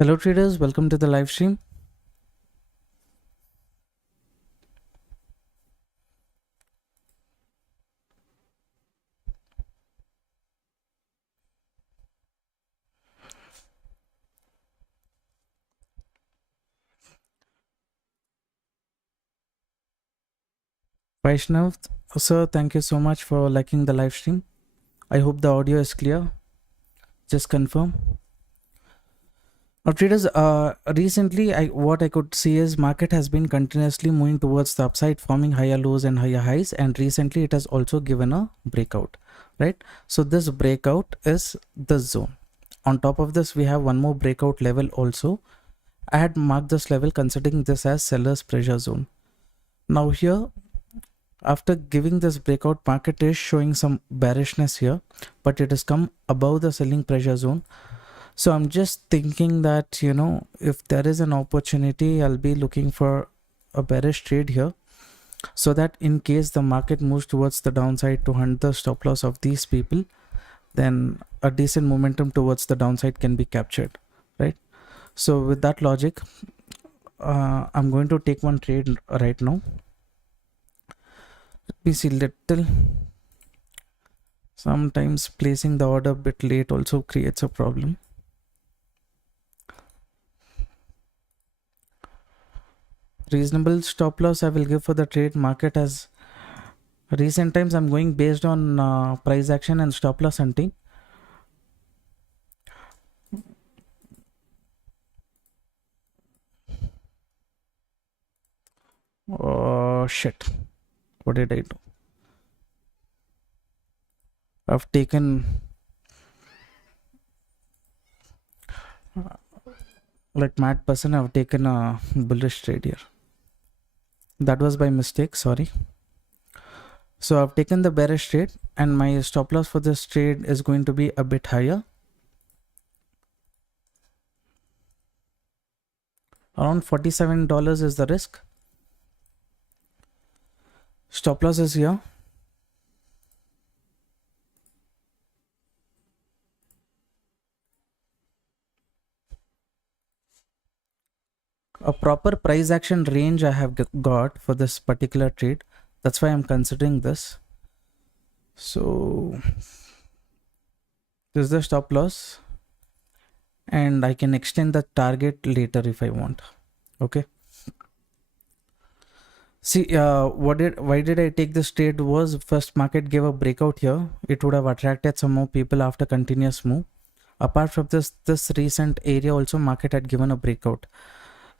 Hello traders, welcome to the live stream. Vaishnav, sir, thank you so much for liking the live stream. I hope the audio is clear. Just confirm. Now traders, recently what I could see is market has been continuously moving towards the upside, forming higher lows and higher highs, and recently it has also given a breakout, right? So this breakout is the zone. On top of this, we have one more breakout level also. I had marked this level considering this as seller's pressure zone. Now here, after giving this breakout, market is showing some bearishness here, but it has come above the selling pressure zone. So I'm just thinking that, if there is an opportunity, I'll be looking for a bearish trade here, so that in case the market moves towards the downside to hunt the stop loss of these people, then a decent momentum towards the downside can be captured, right? So with that logic, I'm going to take one trade right now. Let me see little. Sometimes placing the order a bit late also creates a problem. Reasonable stop loss I will give for the trade. Market has recent times I'm going based on price action and stop loss hunting. Oh shit, what did I do? I've taken like mad person. I've taken a bullish trade here. That was by mistake, sorry. So I've taken the bearish trade and my stop loss for this trade is going to be a bit higher. Around $47 is the risk. Stop loss is here. A proper price action range I have got for this particular trade. That's why I'm considering this. So this is the stop loss and I can extend the target later if I want. Okay. See, why did I take this trade was first market gave a breakout here. It would have attracted some more people after continuous move. Apart from this recent area also market had given a breakout.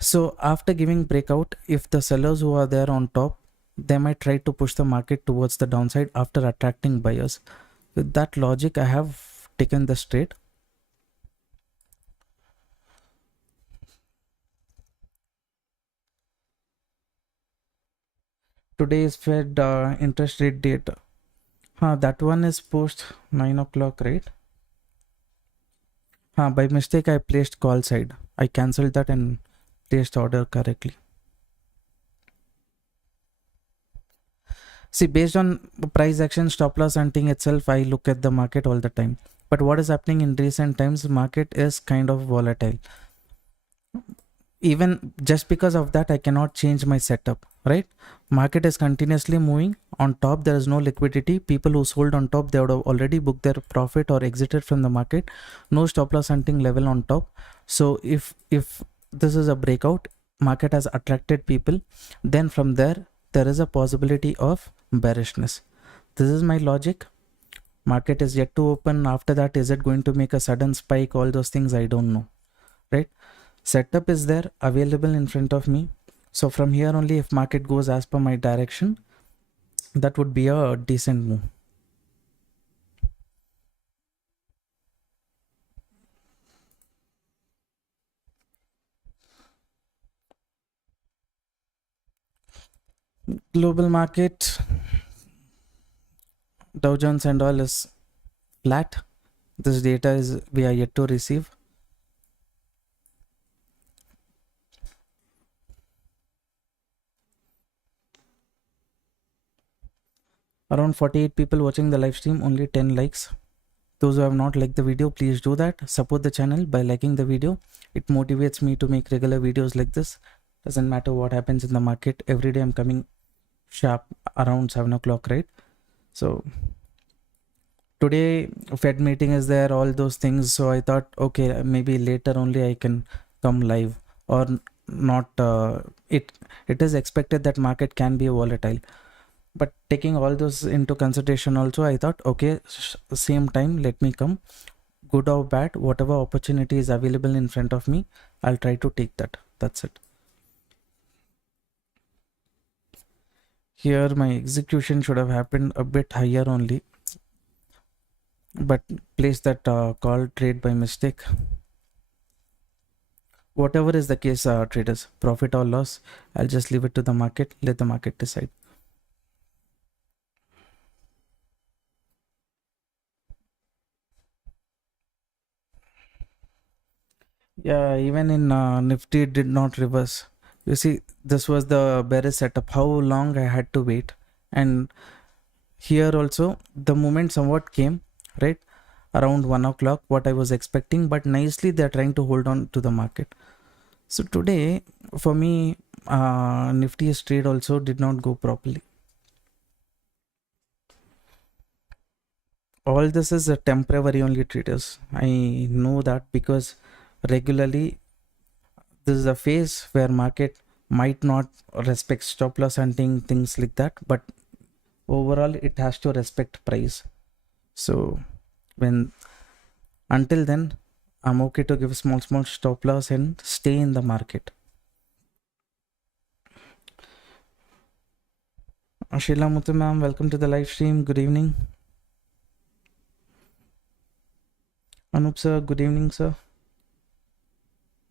So after giving breakout, if the sellers who are there on top, they might try to push the market towards the downside after attracting buyers. With that logic, I have taken this trade. Today is Fed interest rate data. That one is post 9 o'clock, right? By mistake, I placed call side. I cancelled that and placed order correctly. See, based on price action, stop loss hunting itself, I look at the market all the time. But what is happening in recent times, market is kind of volatile. Even just because of that, I cannot change my setup, right? Market is continuously moving. On top, there is no liquidity. People who sold on top, they would have already booked their profit or exited from the market. No stop loss hunting level on top. So if this is a breakout, market has attracted people, then from there is a possibility of bearishness. This is my logic. Market is yet to open. After that, is it going to make a sudden spike? All those things I don't know, right? Setup is there available in front of me. So from here only, if market goes as per my direction, that would be a decent move. Global market, Dow Jones and all is flat. This data is we are yet to receive. Around 48 people watching the live stream, only 10 likes. Those who have not liked the video, please do that. Support the channel by liking the video. It motivates me to make regular videos like this. Doesn't matter what happens in the market. Every day I'm coming sharp around 7 o'clock, right? So today Fed meeting is there, all those things. So I thought, okay, maybe later only I can come live, or not. It is expected that market can be volatile, but taking all those into consideration also, I thought, okay, same time, let me come, good or bad, whatever opportunity is available in front of me, I'll try to take that. That's it. Here my execution should have happened a bit higher only, but place that call trade by mistake. Whatever is the case, traders, profit or loss, I'll just leave it to the market. Let the market decide. Yeah, even in Nifty it did not reverse. You see, this was the bearish setup. How long I had to wait. And here also the movement somewhat came, right, around 1 o'clock, what I was expecting, but nicely they're trying to hold on to the market. So today for me, Nifty's trade also did not go properly. All this is a temporary only, traders. I know that, because regularly this is a phase where market might not respect stop loss hunting, things like that, but overall it has to respect price. So until then, I'm okay to give small stop loss and stay in the market. Ashila Muthu ma'am, welcome to the live stream. Good evening. Anup sir, good evening sir.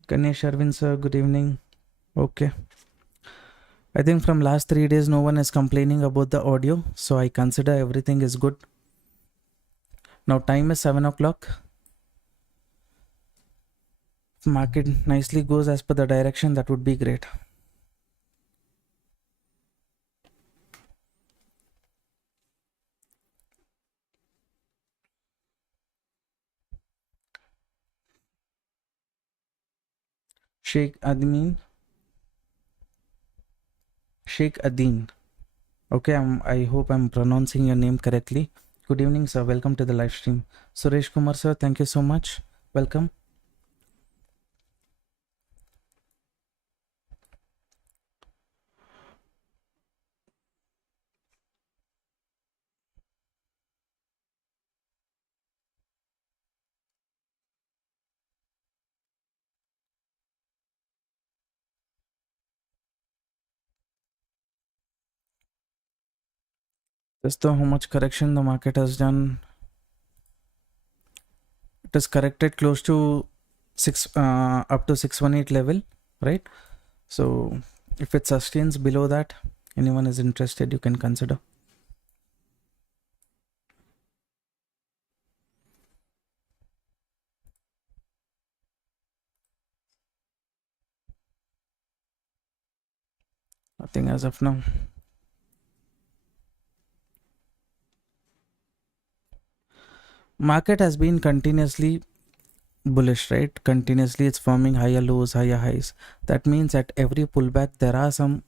Ganesh Arvind sir, good evening. Okay. I think from last 3 days no one is complaining about the audio, so I consider everything is good. Now time is 7 o'clock. If market nicely goes as per the direction, that would be great. Sheikh Adeen. Okay, I hope I'm pronouncing your name correctly. Good evening sir, welcome to the live stream. Suresh Kumar sir, thank you so much. Welcome. Just how much correction the market has done. It is corrected close to up to 618 level, right? So if it sustains below that, anyone is interested, you can consider. Nothing as of now. Market has been continuously bullish, right? Continuously it's forming higher lows, higher highs. That means at every pullback there are some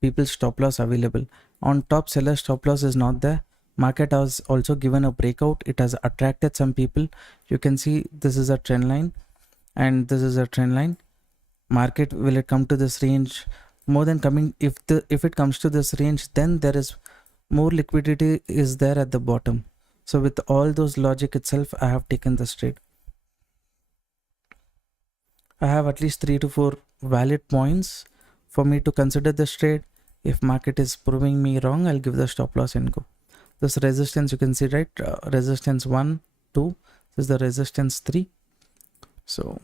people's stop loss available. On top, seller stop loss is not there. Market has also given a breakout. It has attracted some people. You can see this is a trend line and this is a trend line. Market, will it come to this range? More than coming, if it comes to this range, then there is more liquidity is there at the bottom. So with all those logic itself, I have taken this trade. I have at least 3 to 4 valid points for me to consider this trade. If market is proving me wrong, I'll give the stop loss and go. This resistance, you can see, right? Resistance 1, 2. This is the resistance 3. So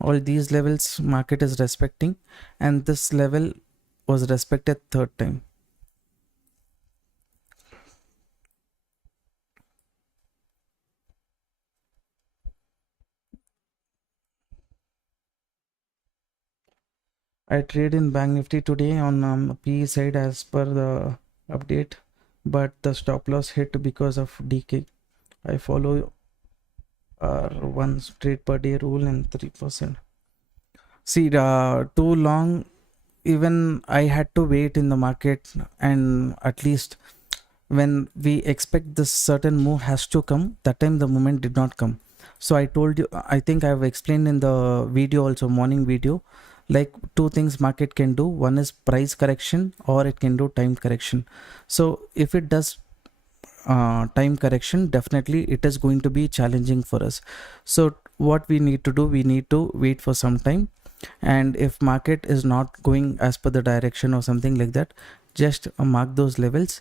all these levels market is respecting, and this level was respected third time. I trade in Bank Nifty today on PE side as per the update, but the stop loss hit because of decay. I follow our one trade per day rule and 3%. See, too long, even I had to wait in the market, and at least when we expect this certain move has to come, that time the moment did not come. So I told you, I think I've explained in the video also, morning video, like two things market can do. One is price correction, or it can do time correction. So if it does time correction, definitely it is going to be challenging for us. So what we need to do, we need to wait for some time, and if market is not going as per the direction or something like that, just mark those levels,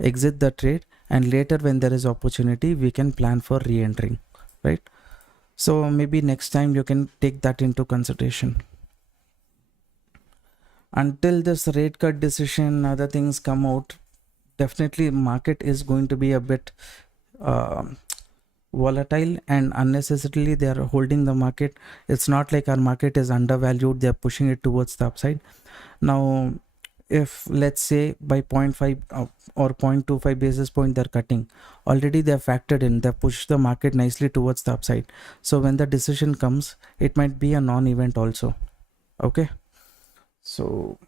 exit the trade, and later when there is opportunity, we can plan for re-entering, right? So maybe next time you can take that into consideration. Until this rate cut decision, other things come out, definitely market is going to be a bit volatile, and unnecessarily they are holding the market. It's not like our market is undervalued, they're pushing it towards the upside. Now if let's say by 0.5 or 0.25 basis point they're cutting, already they're factored in, they pushed the market nicely towards the upside. So when the decision comes, it might be a non-event also. Okay, so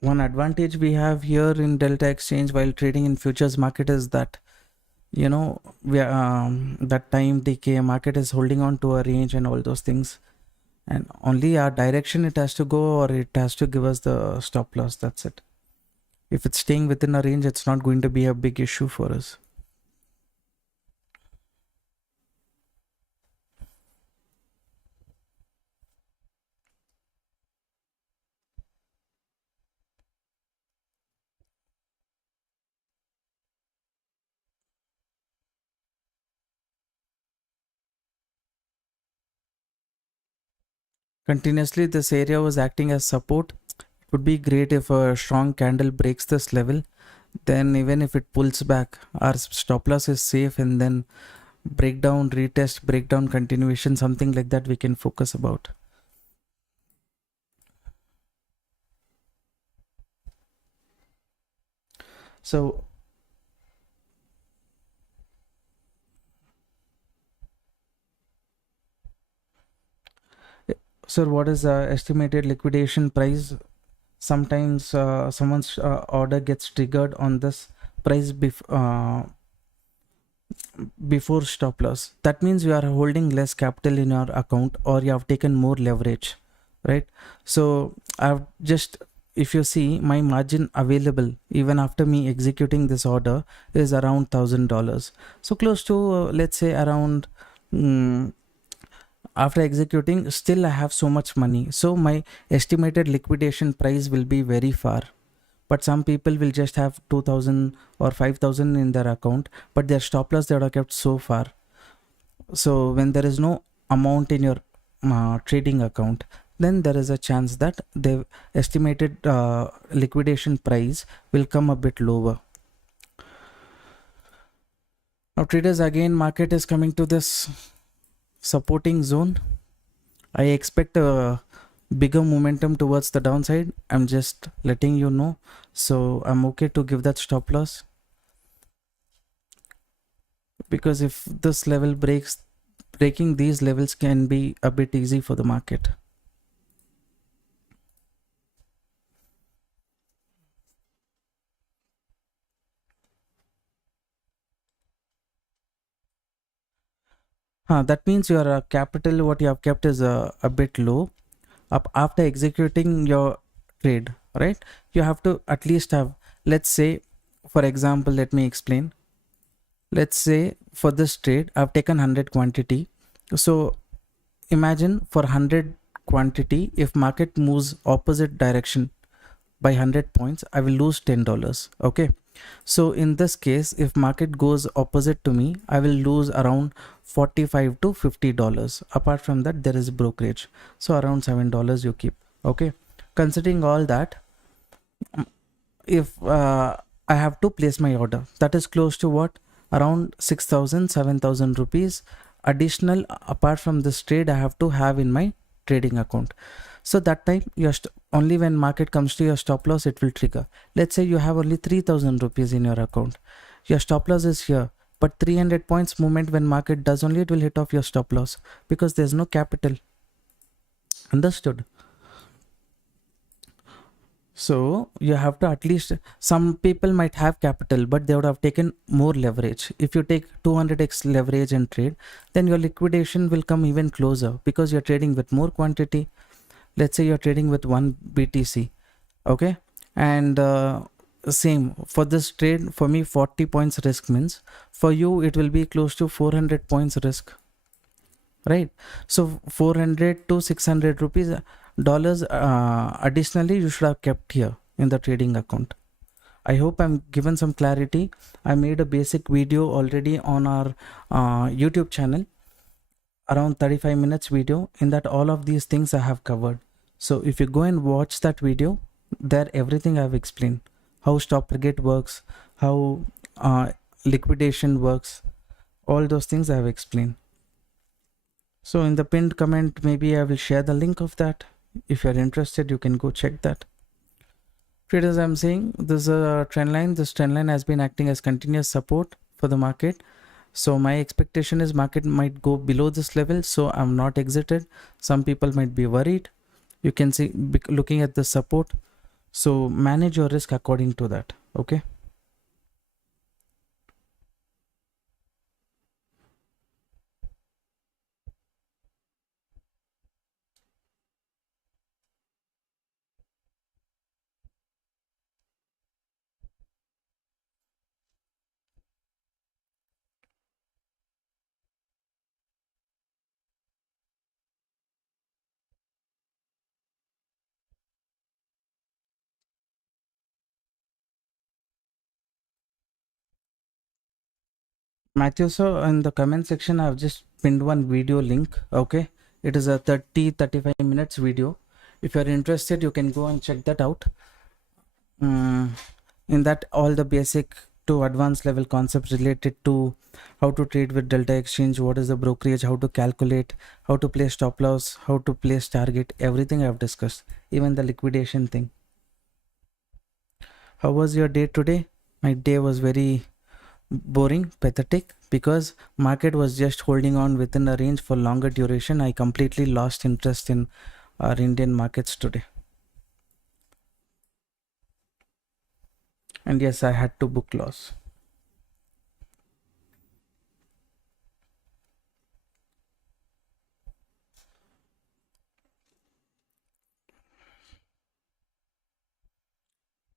one advantage we have here in Delta Exchange while trading in futures market is that, you know, we that time decay market is holding on to a range and all those things, and only our direction it has to go, or it has to give us the stop loss. That's it. If it's staying within a range, it's not going to be a big issue for us. Continuously this area was acting as support. It would be great if a strong candle breaks this level, then even if it pulls back, our stop loss is safe, and then breakdown, retest, breakdown, continuation, something like that we can focus about. So sir, what is the estimated liquidation price? Sometimes someone's order gets triggered on this price before stop loss. That means you are holding less capital in your account, or you have taken more leverage, right? So I've just, if you see, my margin available even after me executing this order is around $1,000. So close to let's say around after executing, still I have so much money. So my estimated liquidation price will be very far. But some people will just have 2,000 or 5,000 in their account, but their stop loss they are kept so far. So when there is no amount in your trading account, then there is a chance that the estimated liquidation price will come a bit lower. Now traders, again market is coming to this supporting zone. I expect a bigger momentum towards the downside. I'm just letting you know, so I'm okay to give that stop loss, because if this level breaks, breaking these levels can be a bit easy for the market. That means your capital, what you have kept is a bit low. Up after executing your trade, right? You have to at least have, let's say, for example, let me explain. Let's say for this trade, I've taken 100 quantity. So imagine for 100 quantity, if market moves opposite direction by 100 points, I will lose $10. Okay. So in this case, if market goes opposite to me, I will lose around $45 to $50. Apart from that, there is brokerage. So around $7 you keep. Okay. Considering all that, if I have to place my order, that is close to what? Around 6,000, 7,000 rupees additional apart from this trade I have to have in my trading account. So that time only when market comes to your stop loss it will trigger. Let's say you have only 3000 rupees in your account, your stop loss is here, but 300 points movement when market does only, it will hit off your stop loss because there's no capital. Understood? So you have to, at least some people might have capital but they would have taken more leverage. If you take 200x leverage and trade, then your liquidation will come even closer because you're trading with more quantity. Let's say you're trading with 1 BTC, okay, and same for this trade. For me 40 points risk means for you it will be close to 400 points risk, right? So 400 to 600 rupees dollars additionally you should have kept here in the trading account. I hope I'm given some clarity. I made a basic video already on our YouTube channel, around 35 minutes video. In that all of these things I have covered. So if you go and watch that video, there everything I've explained, how stop target works, how liquidation works, all those things I have explained. So in the pinned comment maybe I will share the link of that. If you're interested you can go check that. Traders, I'm saying this is a trend line. This trend line has been acting as continuous support for the market. So my expectation is market might go below this level, so I'm not exited. Some people might be worried. You can see looking at the support, so manage your risk according to that. Okay, Matthew, so in the comment section I've just pinned one video link. Okay, it is a 35 minutes video. If you're interested you can go and check that out. In that all the basic to advanced level concepts related to how to trade with delta exchange, what is the brokerage, how to calculate, how to place stop loss, how to place target, everything I've discussed, even the liquidation thing. How was your day today? My day was very boring, pathetic, because market was just holding on within a range for longer duration. I completely lost interest in our Indian markets today. And yes, I had to book loss.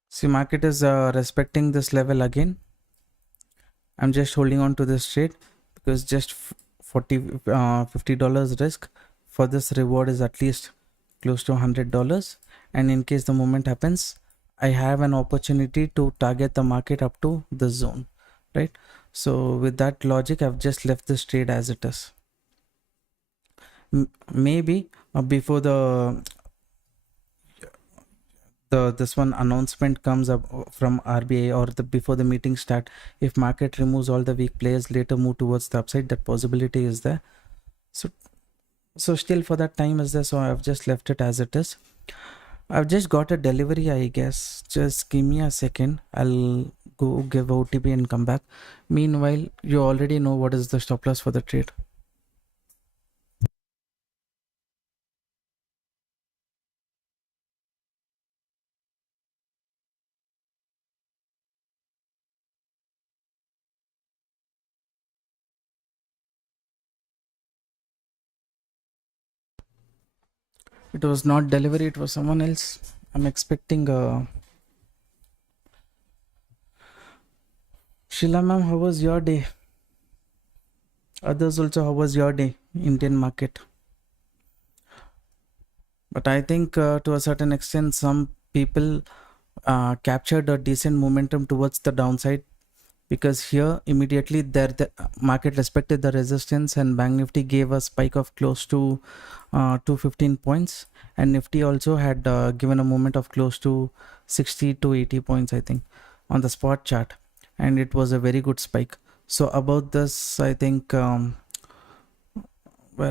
See, market is respecting this level again. I'm just holding on to this trade because just $50 risk for this reward is at least close to $100. And in case the moment happens, I have an opportunity to target the market up to this zone, right? So with that logic, I've just left this trade as it is. Maybe before this one announcement comes up from RBI, or before the meeting start, if market removes all the weak players, later move towards the upside, that possibility is there. So still for that time is there, so I've just left it as it is. I've just got a delivery, I guess. Just give me a second, I'll go give OTP and come back. Meanwhile, you already know what is the stop loss for the trade. It was not delivery, it was someone else. I'm expecting Sheila ma'am, how was your day? Others also, how was your day? Indian market. But I think to a certain extent, some people captured a decent momentum towards the downside, because here immediately there the market respected the resistance and Bank Nifty gave a spike of close to 215 points, and Nifty also had given a moment of close to 60 to 80 points, I think, on the spot chart, and it was a very good spike. So about this, I think where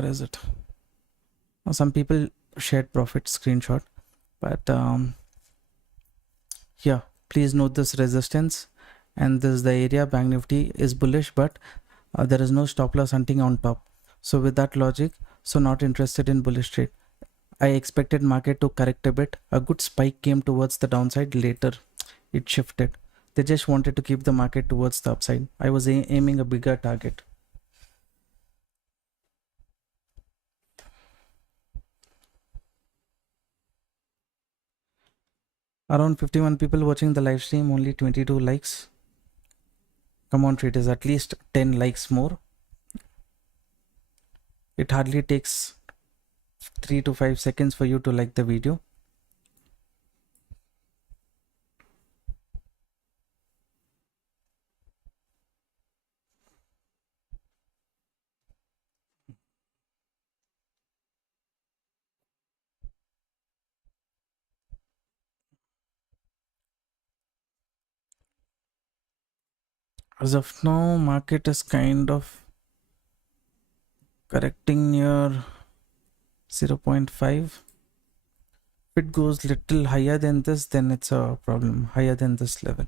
is it? Some people shared profit screenshot, but yeah, please note this resistance, and this is the area. Bank Nifty is bullish, but there is no stop loss hunting on top. So with that logic, so not interested in bullish trade. I expected market to correct a bit. A good spike came towards the downside. Later it shifted. They just wanted to keep the market towards the upside. I was aiming a bigger target. Around 51 people watching the live stream, only 22 likes. Come on traders, at least 10 likes more. It hardly takes 3 to 5 seconds for you to like the video. As of now, market is kind of correcting near 0.5. If it goes little higher than this, then it's a problem. Higher than this level.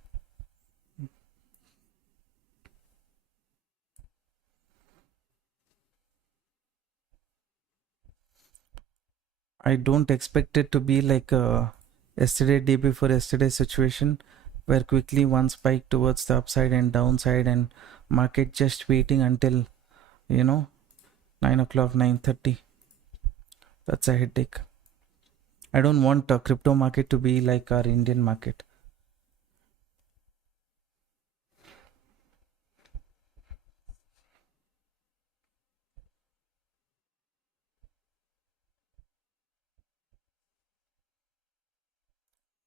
I don't expect it to be like a yesterday, day before yesterday situation, where quickly one spike towards the upside and downside, and market just waiting until 9 o'clock, 9:30. That's a headache. I don't want a crypto market to be like our Indian market.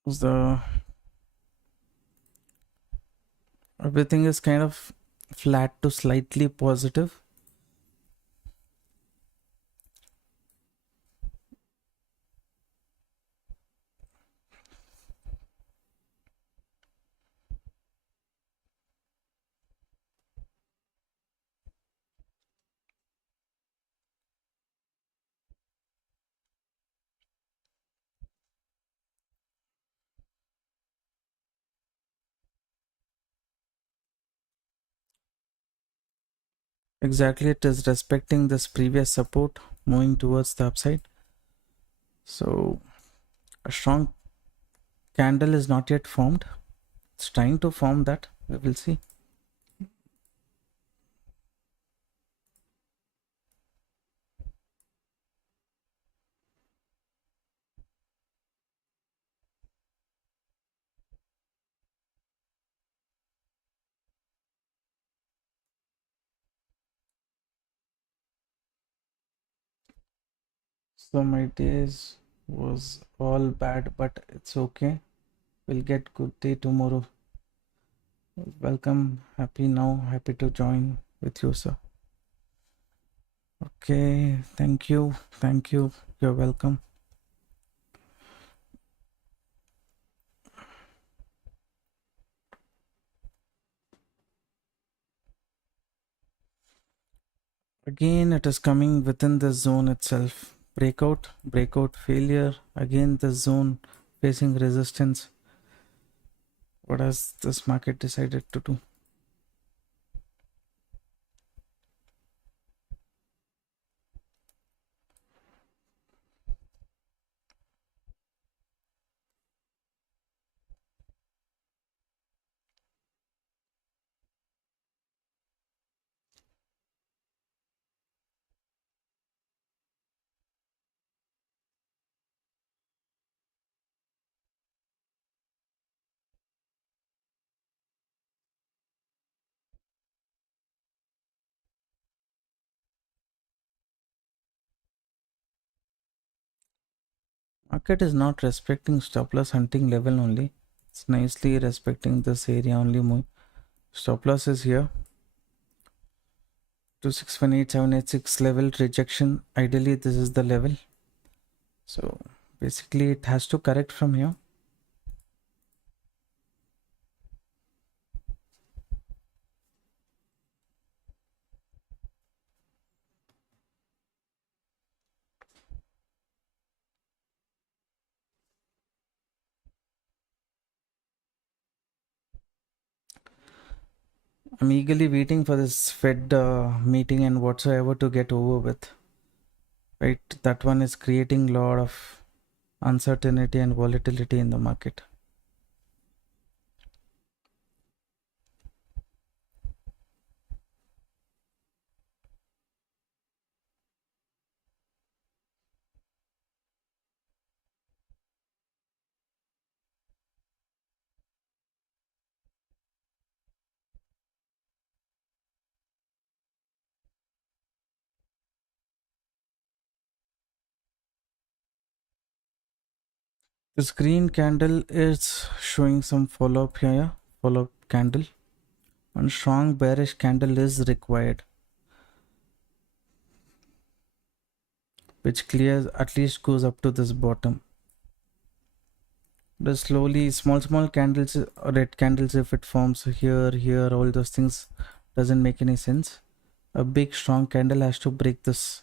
The everything is kind of flat to slightly positive. Exactly, it is respecting this previous support, moving towards the upside. So a strong candle is not yet formed. It's trying to form that. We will see. So my days was all bad, but it's okay. We'll get good day tomorrow. Welcome. Happy now. Happy to join with you, sir. Okay. Thank you. Thank you. You're welcome. Again, it is coming within the zone itself. Breakout, failure. Again, the zone facing resistance. What has this market decided to do? Market is not respecting stop loss hunting level only. It's nicely respecting this area only more. Stop loss is here. 2618786 level rejection. Ideally, this is the level. So basically, it has to correct from here. I'm eagerly waiting for this Fed meeting and whatsoever to get over with. Right, that one is creating a lot of uncertainty and volatility in the market. This green candle is showing some follow-up here, follow-up candle. And strong bearish candle is required, which clears at least goes up to this bottom. The slowly small candles, red candles, if it forms here, all those things doesn't make any sense. A big strong candle has to break this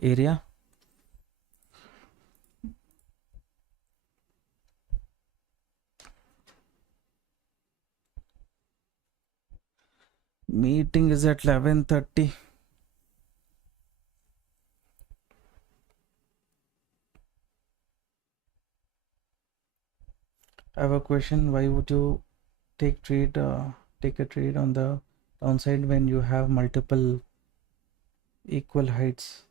area. Meeting is at 11:30. I have a question. Why would you take a trade on the downside when you have multiple equal heights?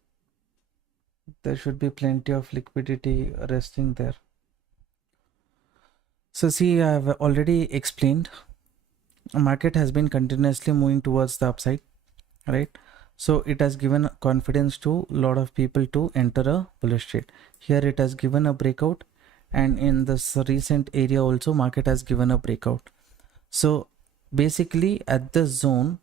There should be plenty of liquidity resting there. So see, I have already explained. The market has been continuously moving towards the upside, right? So it has given confidence to a lot of people to enter a bullish trade. Here it has given a breakout, and in this recent area also market has given a breakout. So basically at this zone,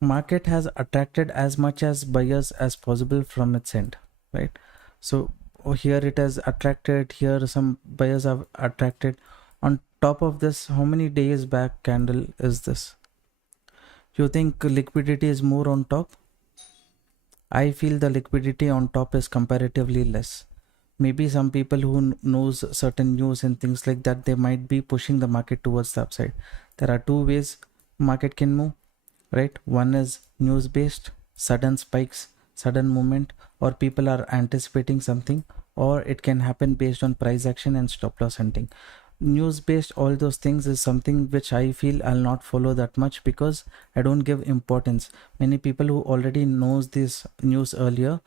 market has attracted as much as buyers as possible from its end, right? So here it has attracted, here some buyers have attracted. On top of this, how many days back candle is this? You think liquidity is more on top? I feel the liquidity on top is comparatively less. Maybe some people who knows certain news and things like that, they might be pushing the market towards the upside. There are two ways market can move, right? One is news based, sudden spikes, sudden movement, or people are anticipating something, or it can happen based on price action and stop loss hunting. News based, all those things is something which I feel I'll not follow that much because I don't give importance. Many people who already knows this news earlier,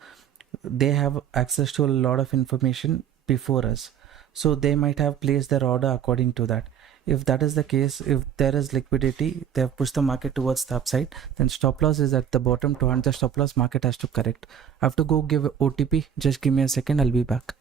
they have access to a lot of information before us, so they might have placed their order according to that. If that is the case, if there is liquidity, they have pushed the market towards the upside, then stop loss is at the bottom. To hunt the stop loss, market has to correct. I have to go give OTP. Just give me a second, I'll be back.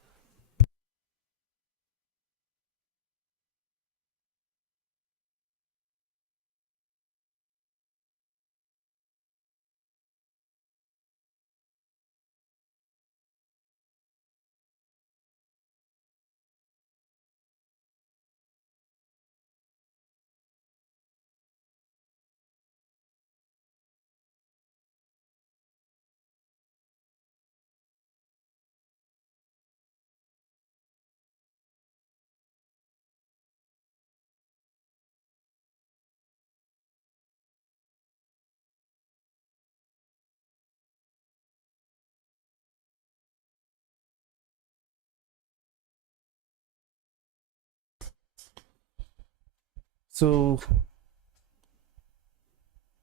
So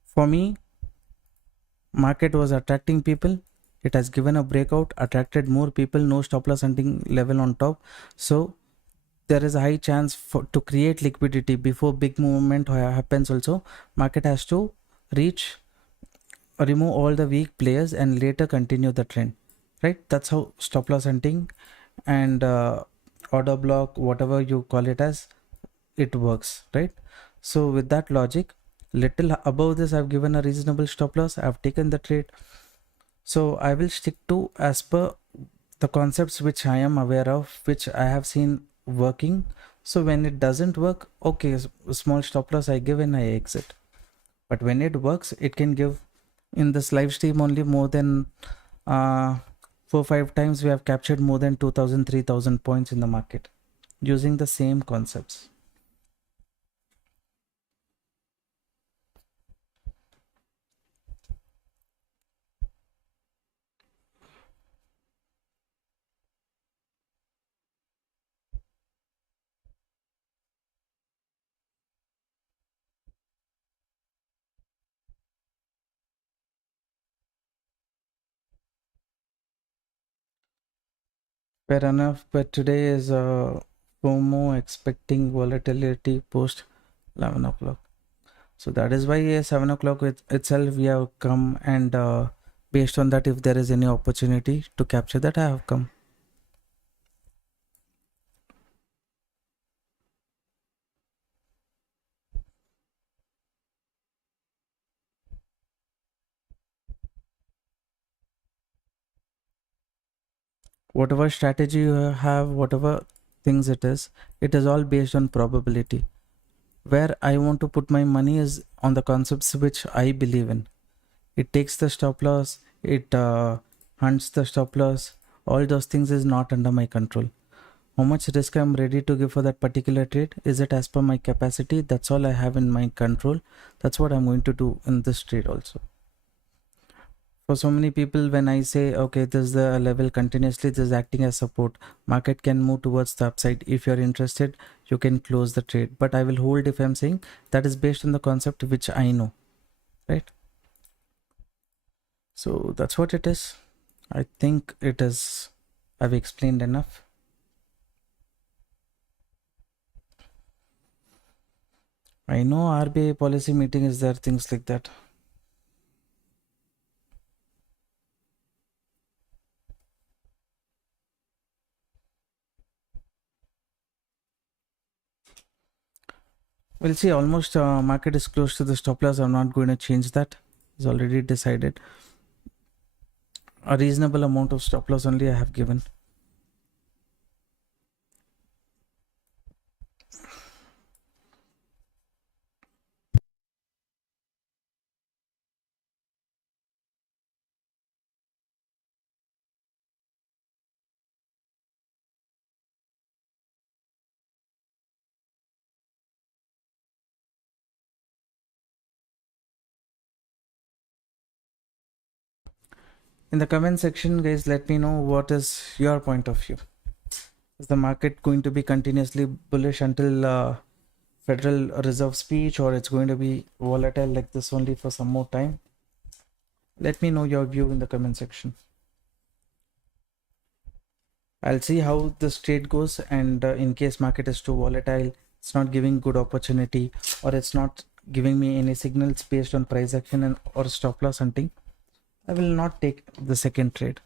for me, market was attracting people. It has given a breakout, attracted more people, no stop loss hunting level on top. So there is a high chance for to create liquidity before big movement happens. Also, market has to reach, remove all the weak players and later continue the trend, right? That's how stop loss hunting and order block, whatever you call it as, it works, right? So with that logic, little above this, I've given a reasonable stop loss, I've taken the trade. So I will stick to as per the concepts which I am aware of, which I have seen working. So when it doesn't work, okay, small stop loss I give and I exit. But when it works, it can give. In this live stream only, more than 4-5 times we have captured more than 2,000-3,000 points in the market using the same concepts. Fair enough, but today is FOMO expecting volatility post 11 o'clock. So that is why 7 o'clock itself we have come, and based on that, if there is any opportunity to capture that, I have come. Whatever strategy you have, whatever things it is all based on probability. Where I want to put my money is on the concepts which I believe in. It takes the stop loss, it hunts the stop loss. All those things is not under my control. How much risk I'm ready to give for that particular trade? Is it as per my capacity? That's all I have in my control. That's what I'm going to do in this trade also. For so many people, when I say, okay, this is the level continuously, this is acting as support, market can move towards the upside. If you're interested, you can close the trade. But I will hold if I'm saying that is based on the concept which I know, right? So that's what it is. I think it is, I've explained enough. I know RBI policy meeting is there, things like that. We'll see. Almost market is close to the stop loss. I'm not going to change that. It's already decided. A reasonable amount of stop loss only I have given. In the comment section, guys, let me know what is your point of view. Is the market going to be continuously bullish until Federal Reserve speech, or it's going to be volatile like this only for some more time? Let me know your view in the comment section. I'll see how this trade goes, and in case market is too volatile, it's not giving good opportunity, or it's not giving me any signals based on price action and or stop loss hunting, I will not take the second trade.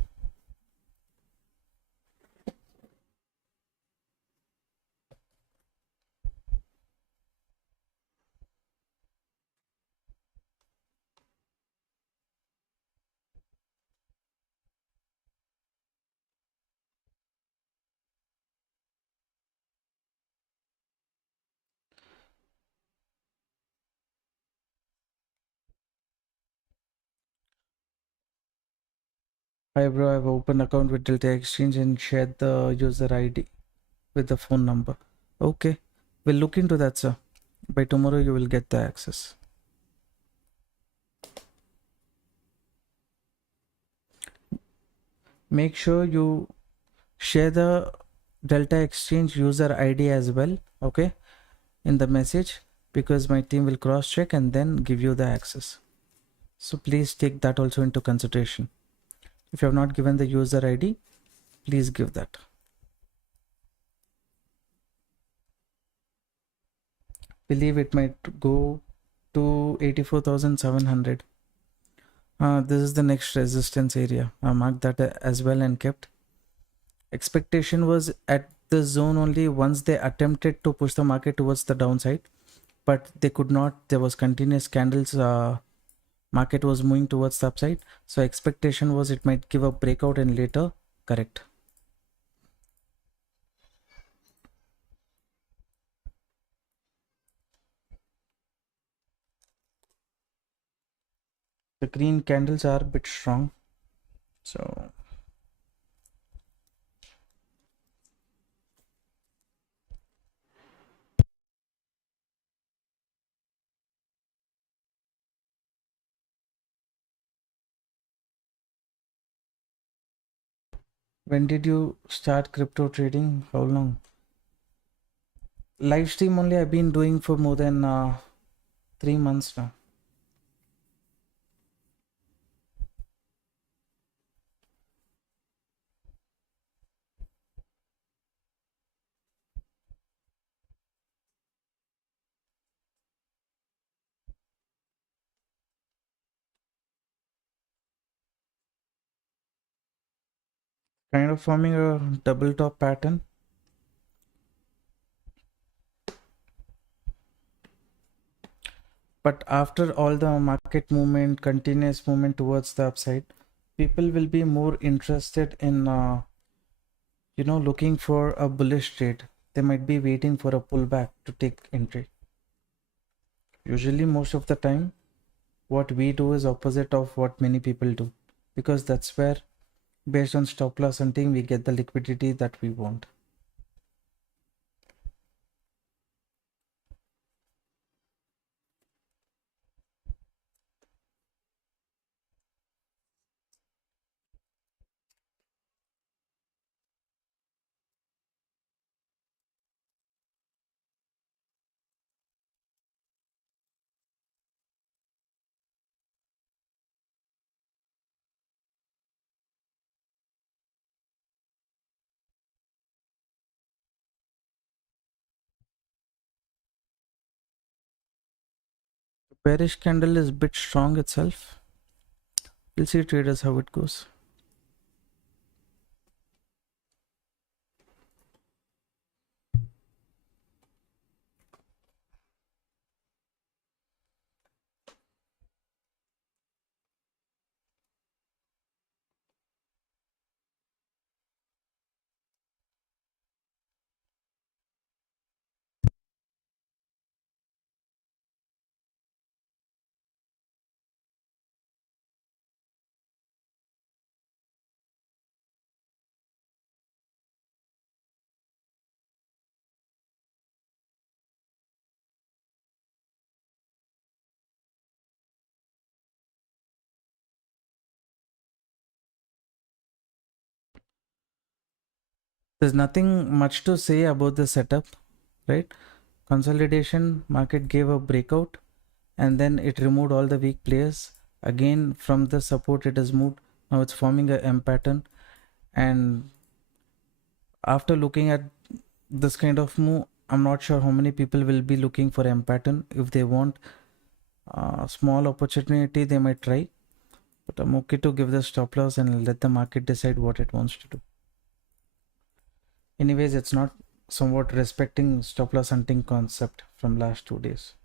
Hi bro, I've opened account with Delta Exchange and shared the user ID with the phone number. Okay, we'll look into that, sir. By tomorrow you will get the access. Make sure you share the Delta Exchange user ID as well, okay, in the message, because my team will cross check and then give you the access. So please take that also into consideration. If you have not given the user ID, please give that. Believe it might go to 84,700. This is the next resistance area. I marked that as well and kept. Expectation was at the zone only once they attempted to push the market towards the downside, but they could not. There was continuous candles. Market was moving towards the upside. So expectation was it might give a breakout and later correct. The green candles are a bit strong. So when did you start crypto trading? How long? Live stream only I've been doing for more than 3 months now. kind of forming a double top pattern. But after all the market movement, continuous movement towards the upside, people will be more interested in looking for a bullish trade. They might be waiting for a pullback to take entry. Usually most of the time what we do is opposite of what many people do, because that's where, based on stop loss hunting, we get the liquidity that we want. The bearish candle is a bit strong itself. We'll see, traders, how it goes. There's nothing much to say about the setup, right? Consolidation, market gave a breakout and then it removed all the weak players. Again, from the support it has moved. Now it's forming a M pattern. And after looking at this kind of move, I'm not sure how many people will be looking for M pattern. If they want a small opportunity, they might try. But I'm okay to give the stop loss and let the market decide what it wants to do. Anyways, it's not somewhat respecting stop loss hunting concept from last 2 days.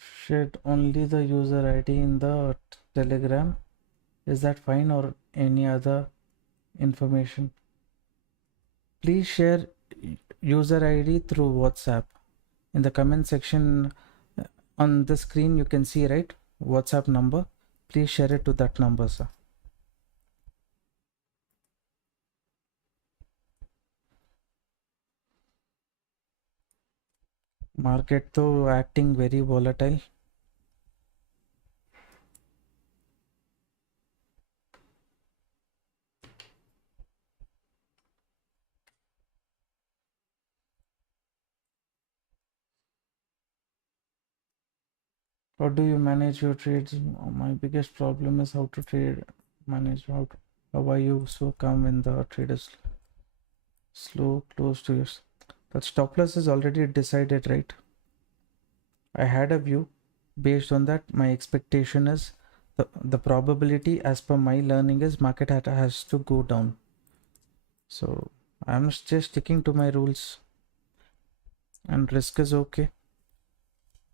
Shared only the user ID in the Telegram. Is that fine, or any other information? Please share user ID through WhatsApp. In the comment section on the screen, you can see, right, WhatsApp number. Please share it to that number, sir. Market though acting very volatile. How do you manage your trades? My biggest problem is how to trade, manage how are you so calm when the trade is slow, close to yours? That stop loss is already decided, right? I had a view. Based on that, my expectation is the probability as per my learning is market has to go down. So I'm just sticking to my rules, and risk is okay.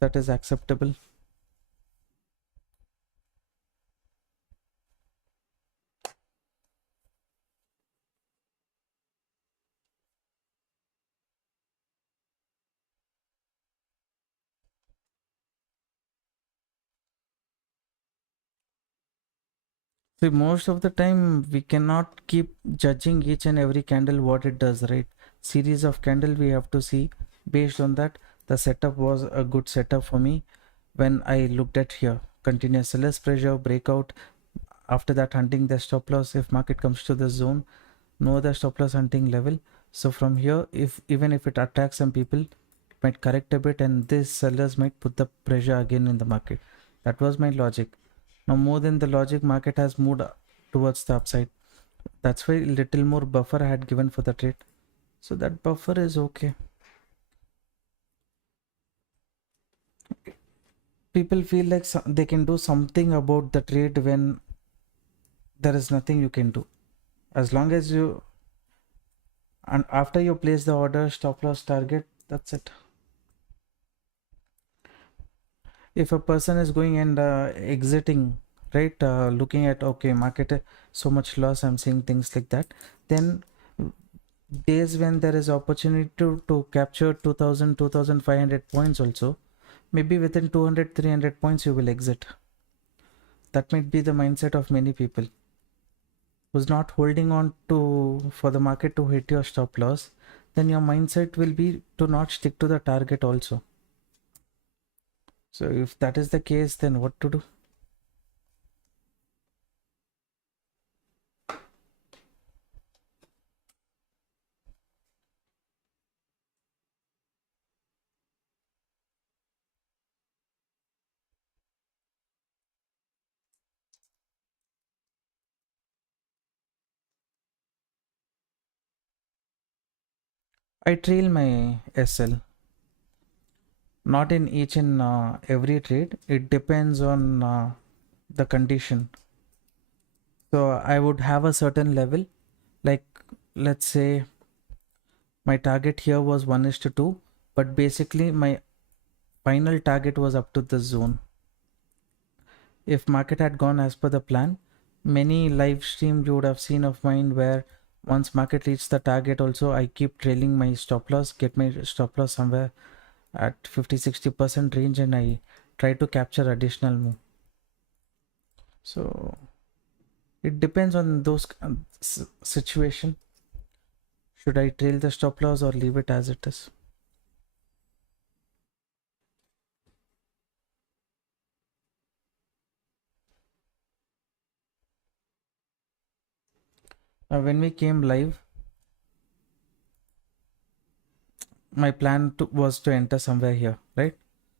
That is acceptable. See, most of the time we cannot keep judging each and every candle what it does, right? Series of candle we have to see. Based on that, the setup was a good setup for me when I looked at here. Continuous sellers pressure, breakout. After that, hunting the stop loss. If market comes to the zone, no other stop loss hunting level. So from here, if even if it attacks some people, it might correct a bit, and these sellers might put the pressure again in the market. That was my logic. Now more than the logic, market has moved towards the upside. That's why little more buffer I had given for the trade. So that buffer is okay. People feel like they can do something about the trade when there is nothing you can do. As long as you, and after you place the order, stop loss target, that's it. If a person is going and exiting, right, looking at, okay, market so much loss, I'm seeing things like that, then days when there is opportunity to capture 2000, 2500 points also, maybe within 200, 300 points you will exit. That might be the mindset of many people who's not holding on to for the market to hit your stop loss. Then your mindset will be to not stick to the target also. So if that is the case, then what to do? I trail my SL, not in each and every trade. It depends on the condition. So I would have a certain level, like let's say my target here was 1:2, but basically my final target was up to the zone. If market had gone as per the plan, many live stream you would have seen of mine where once market reached the target also, I keep trailing my stop loss, get my stop loss somewhere at 50-60% range, and I try to capture additional move. So it depends on those situation. Should I trail the stop loss or leave it as it is? When we came live, my plan was to enter somewhere here, right?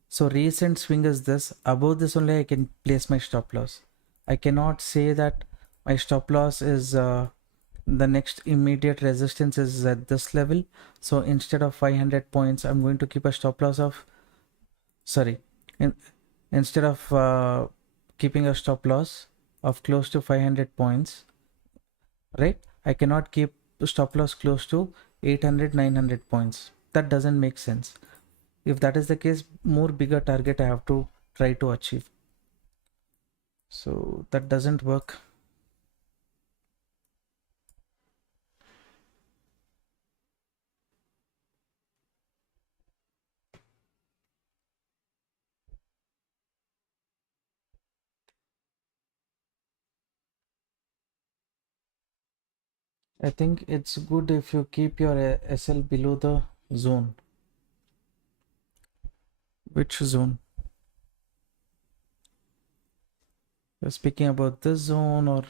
So recent swing is this. Above this only I can place my stop loss. I cannot say that my stop loss is the next immediate resistance is at this level. So instead of 500 points, I'm going to keep a stop loss of, sorry, in, instead of keeping a stop loss of close to 500 points, right? I cannot keep stop loss close to 800, 900 points. That doesn't make sense. If that is the case, more bigger target I have to try to achieve. So that doesn't work. I think it's good if you keep your SL below the zone. Which zone? You're speaking about this zone, or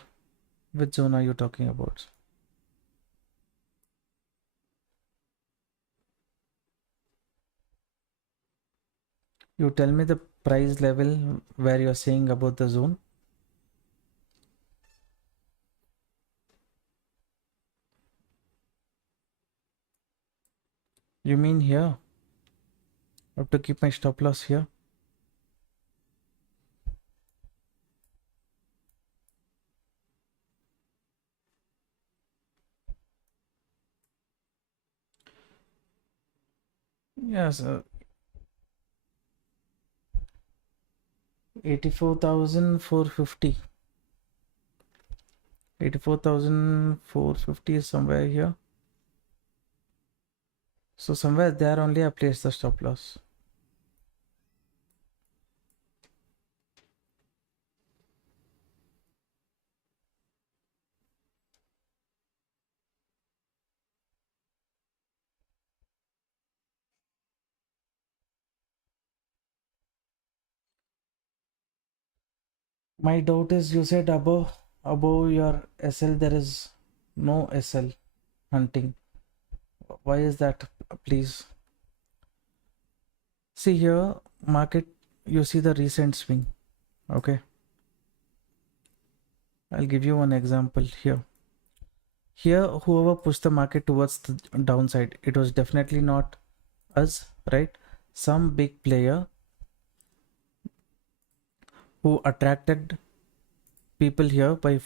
which zone are you talking about? You tell me the price level where you're saying about the zone. You mean here? I have to keep my stop loss here. Yes, 84,450. 84,450 is somewhere here. So somewhere there only I place the stop loss. My doubt is you said above your SL there is no SL hunting. Why is that? Please see here market. You see the recent swing. Okay, I'll give you one example here. Here, whoever pushed the market towards the downside, it was definitely not us, right? Some big player who attracted people here by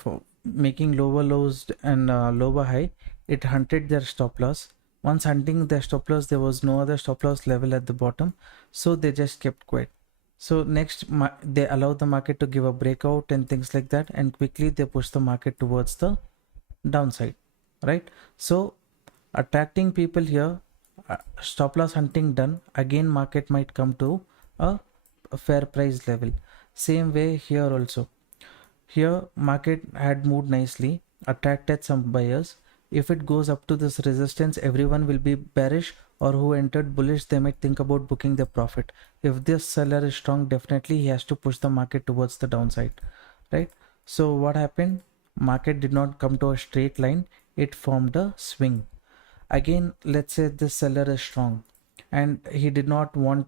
making lower lows and lower high. It hunted their stop loss. Once hunting their stop loss, there was no other stop loss level at the bottom, so they just kept quiet. So next they allowed the market to give a breakout and things like that, and quickly they push the market towards the downside, right? So attracting people here, stop loss hunting done, again market might come to a fair price level. Same way here also. Here market had moved nicely, attracted some buyers. If it goes up to this resistance, everyone will be bearish, or who entered bullish, they might think about booking their profit. If this seller is strong, definitely he has to push the market towards the downside, right? So what happened? Market did not come to a straight line, it formed a swing. Again, let's say this seller is strong and he did not want,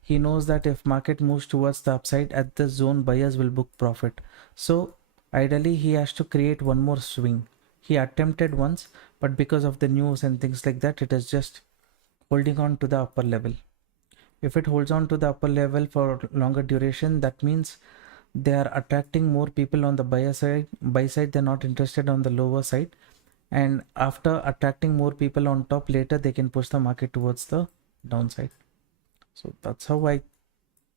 he knows that if market moves towards the upside at the zone, buyers will book profit. So ideally he has to create one more swing. He attempted once, but because of the news and things like that, it is just holding on to the upper level. If it holds on to the upper level for longer duration, that means they are attracting more people on the buy side, they're not interested on the lower side. And after attracting more people on top, later they can push the market towards the downside. So that's how I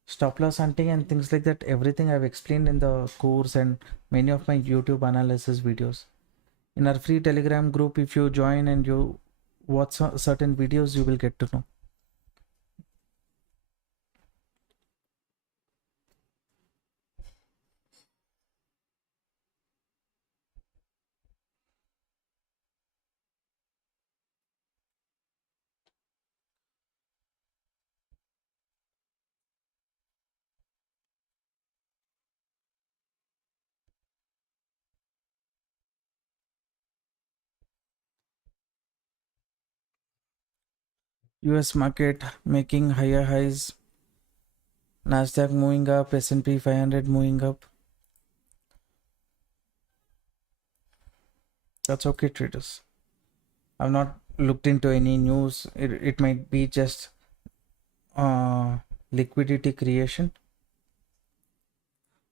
stop loss hunting and things like that, everything I've explained in the course and many of my YouTube analysis videos. In our free Telegram group, if you join and you watch certain videos, you will get to know. US market making higher highs, Nasdaq moving up, S&P 500 moving up. That's okay, traders. I've not looked into any news. It might be just liquidity creation.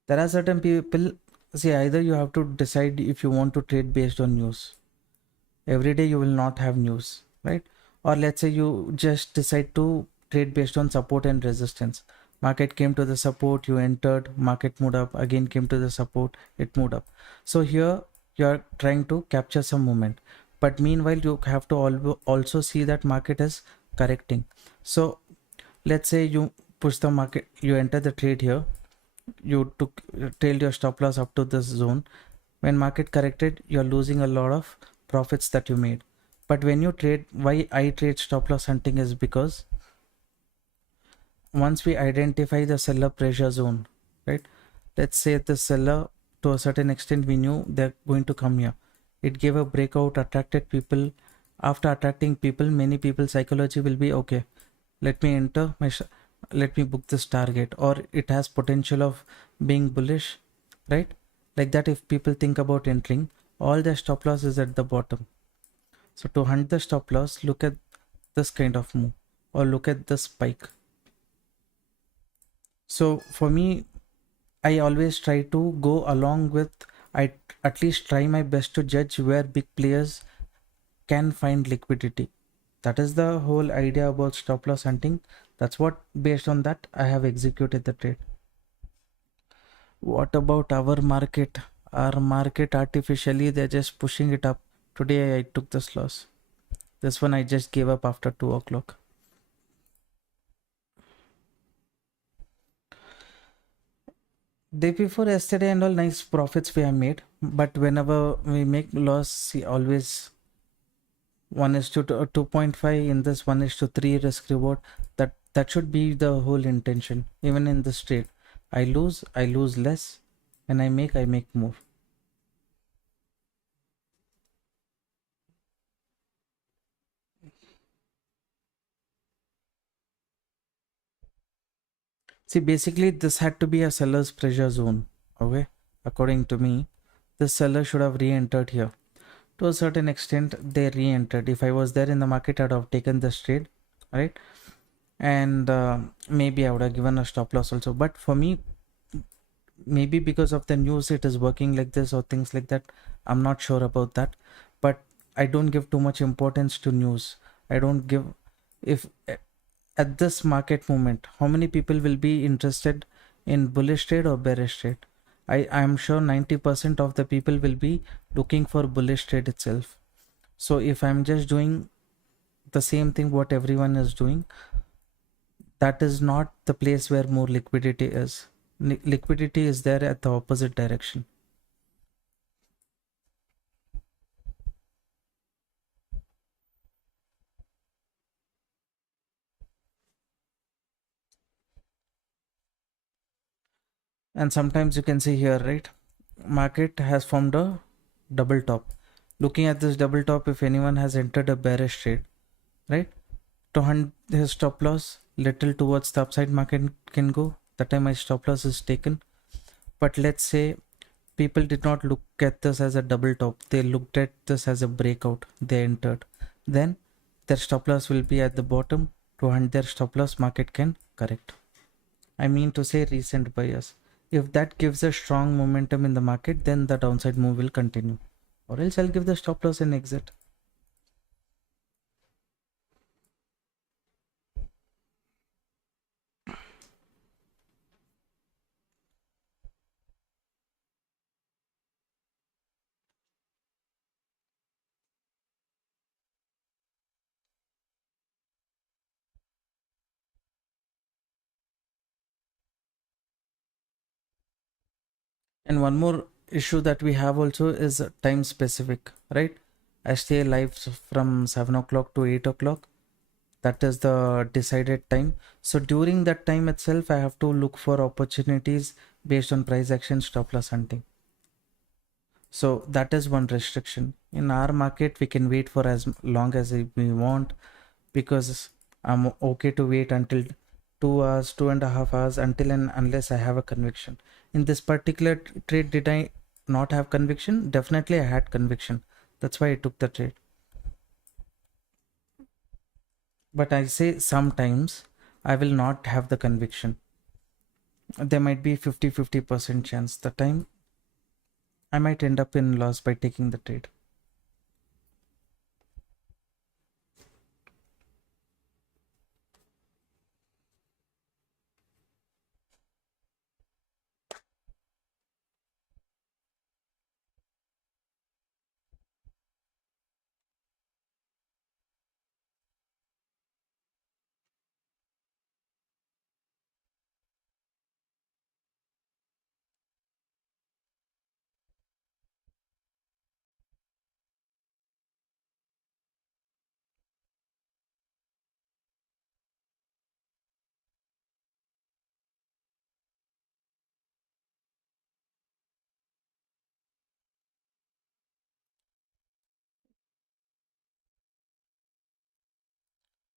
There are certain people, see, either you have to decide if you want to trade based on news. Every day you will not have news, right? Or let's say you just decide to trade based on support and resistance. Market came to the support, you entered, market moved up, again came to the support, it moved up. So here you're trying to capture some movement, but meanwhile you have to also see that market is correcting. So let's say you push the market, you enter the trade here, you tailed your stop loss up to this zone. When market corrected, you're losing a lot of profits that you made. But when you trade, why I trade stop loss hunting is because once we identify the seller pressure zone, right? Let's say the seller, to a certain extent, we knew they're going to come here. It gave a breakout, attracted people. After attracting people, many people psychology will be okay. Let me enter my let me book this target, or it has potential of being bullish, right? Like that, if people think about entering, all their stop loss is at the bottom. So to hunt the stop loss, look at this kind of move, or look at the spike. So for me, I always try to go along with, I at least try my best to judge where big players can find liquidity. That is the whole idea about stop loss hunting. That's what, based on that, I have executed the trade. What about our market? Our market artificially, they're just pushing it up. Today I took this loss. This one I just gave up after 2 o'clock. Day before yesterday and all, nice profits we have made. But whenever we make loss, see, always 1 is to 2.5 in this, 1 is to 3 risk reward. That should be the whole intention. Even in this trade, I lose less, When I make more. See, basically, this had to be a seller's pressure zone. Okay, according to me, the seller should have re-entered here. To a certain extent, they re-entered. If I was there in the market, I'd have taken this trade, right? And maybe I would have given a stop loss also. But for me, maybe because of the news, it is working like this or things like that. I'm not sure about that. But I don't give too much importance to news. I don't give if at this market moment, how many people will be interested in bullish trade or bearish trade? I am sure 90% of the people will be looking for bullish trade itself. So if I'm just doing the same thing what everyone is doing, that is not the place where more liquidity is. Liquidity is there at the opposite direction. And sometimes you can see here, right? Market has formed a double top. Looking at this double top, if anyone has entered a bearish trade, right? To hunt his stop loss little towards the upside, market can go. That time my stop loss is taken. But let's say people did not look at this as a double top, they looked at this as a breakout, they entered, then their stop loss will be at the bottom. To hunt their stop loss, market can correct. I mean to say recent buyers. If that gives a strong momentum in the market, then the downside move will continue, or else I'll give the stop loss and exit. And one more issue that we have also is time specific, right? I stay live from 7 o'clock to 8 o'clock. That is the decided time. So during that time itself, I have to look for opportunities based on price action, stop loss hunting. So that is one restriction. In our market, we can wait for as long as we want, because I'm okay to wait until 2 hours, 2.5 hours, until and unless I have a conviction. In this particular trade, did I not have conviction? Definitely I had conviction. That's why I took the trade. But I say sometimes I will not have the conviction. There might be 50% chance. The time I might end up in loss by taking the trade.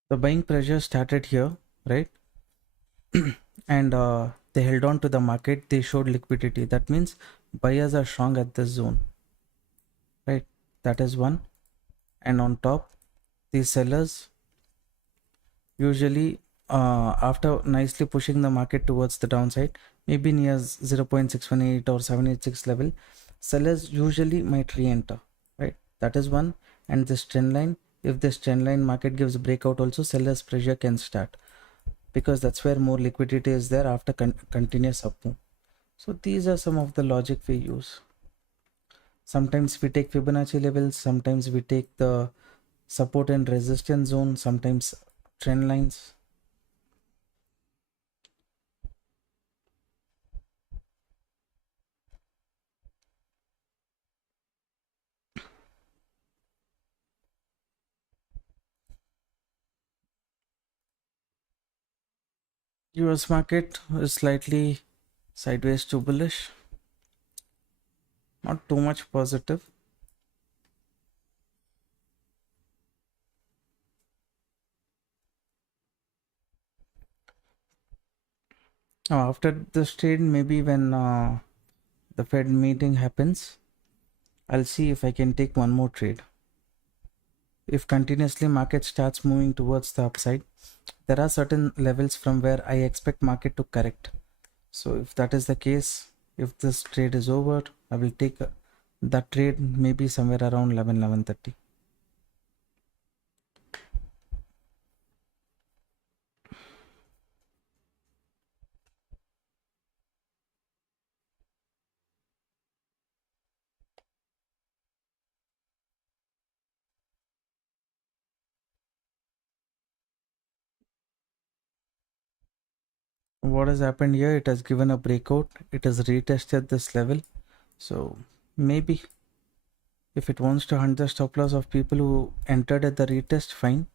The buying pressure started here, right? And they held on to the market. They showed liquidity. That means buyers are strong at this zone, right? That is one. And on top, the sellers usually, after nicely pushing the market towards the downside, maybe near 0.618 or 786 level, sellers usually might re-enter, right? That is one. And this trend line, if this trend line market gives breakout also, sellers pressure can start, because that's where more liquidity is there after continuous up move. So these are some of the logic we use. Sometimes we take Fibonacci levels, sometimes we take the support and resistance zone, sometimes trend lines. US market is slightly sideways to bullish. not too much positive. After this trade, maybe when the Fed meeting happens, I'll see if I can take one more trade. If continuously market starts moving towards the upside, there are certain levels from where I expect market to correct. So if that is the case, if this trade is over, I will take that trade maybe somewhere around 11:30. What has happened here? It has given a breakout. It has retested this level. So maybe if it wants to hunt the stop loss of people who entered at the retest, fine.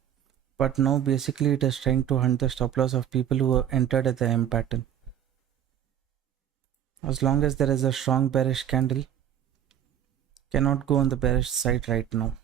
But now basically it is trying to hunt the stop loss of people who entered at the M pattern. As long as there is a strong bearish candle, cannot go on the bearish side right now.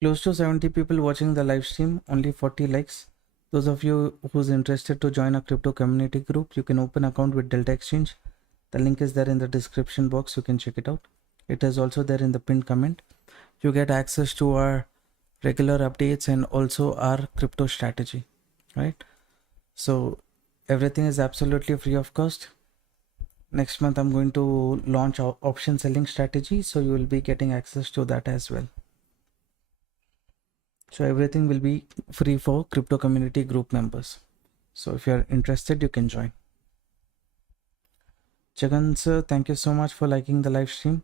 Close to 70 people watching the live stream, only 40 likes. Those of you who's interested to join a crypto community group, you can open account with Delta Exchange. The link is there in the description box. You can check it out. It is also there in the pinned comment. You get access to our regular updates and also our crypto strategy, right? So everything is absolutely free of cost. Next month I'm going to launch our option selling strategy, so you will be getting access to that as well. So everything will be free for crypto community group members. So if you're interested, you can join. Jagan sir, thank you so much for liking the live stream.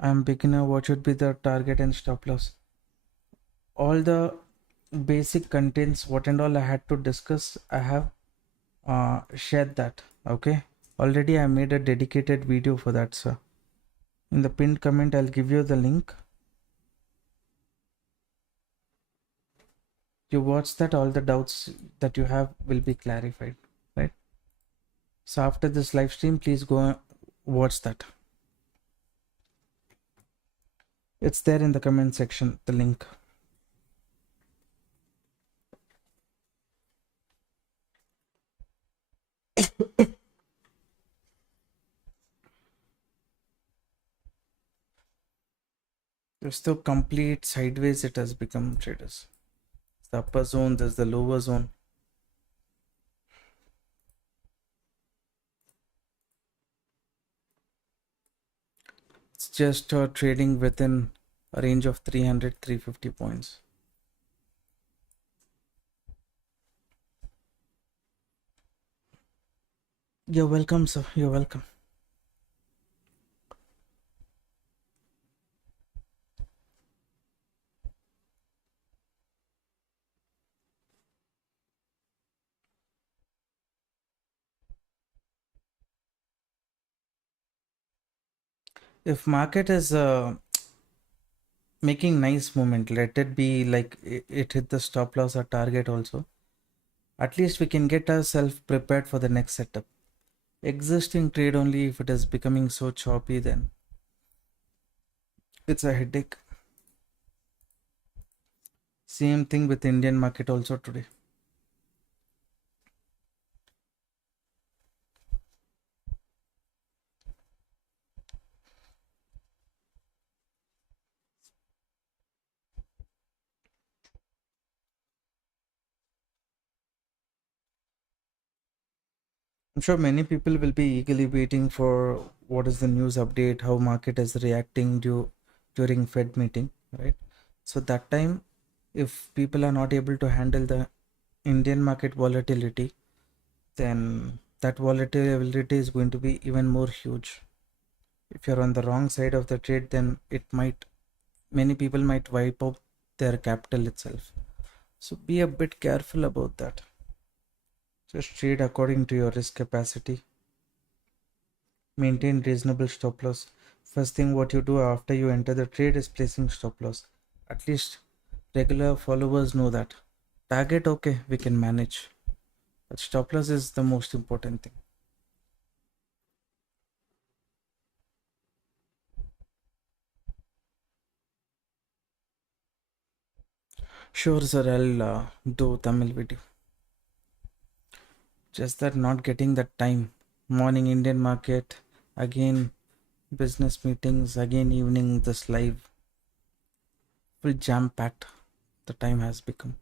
I'm beginner. What should be the target and stop loss? All the basic contents, what and all I had to discuss, I have shared that. Okay, already I made a dedicated video for that, sir. In the pinned comment, I'll give you the link. You watch that, all the doubts that you have will be clarified, right? So after this live stream, please go watch that. It's there in the comment section, the link. There's the complete sideways it has become, traders. The upper zone, there's the lower zone. It's just trading within a range of 300-350 points. You're welcome, sir. You're welcome. If market is making nice movement, let it be like it hit the stop loss or target also. At least we can get ourselves prepared for the next setup. Existing trade only, if it is becoming so choppy, then it's a headache. Same thing with Indian market also today. I'm sure many people will be eagerly waiting for what is the news update, how market is reacting during Fed meeting, right? So that time If people are not able to handle the Indian market volatility, then that volatility is going to be even more huge. If you're on the wrong side of the trade, then many people might wipe out their capital itself. So be a bit careful about that. Just trade according to your risk capacity. Maintain reasonable stop loss. First thing what you do after you enter the trade is placing stop loss. At least regular followers know that. Target, okay, we can manage. But stop loss is the most important thing. Sure, sir, I'll do Tamil video. Just that not getting that time. Morning Indian market, again business meetings, again evening this live. Full jam packed. The time has become.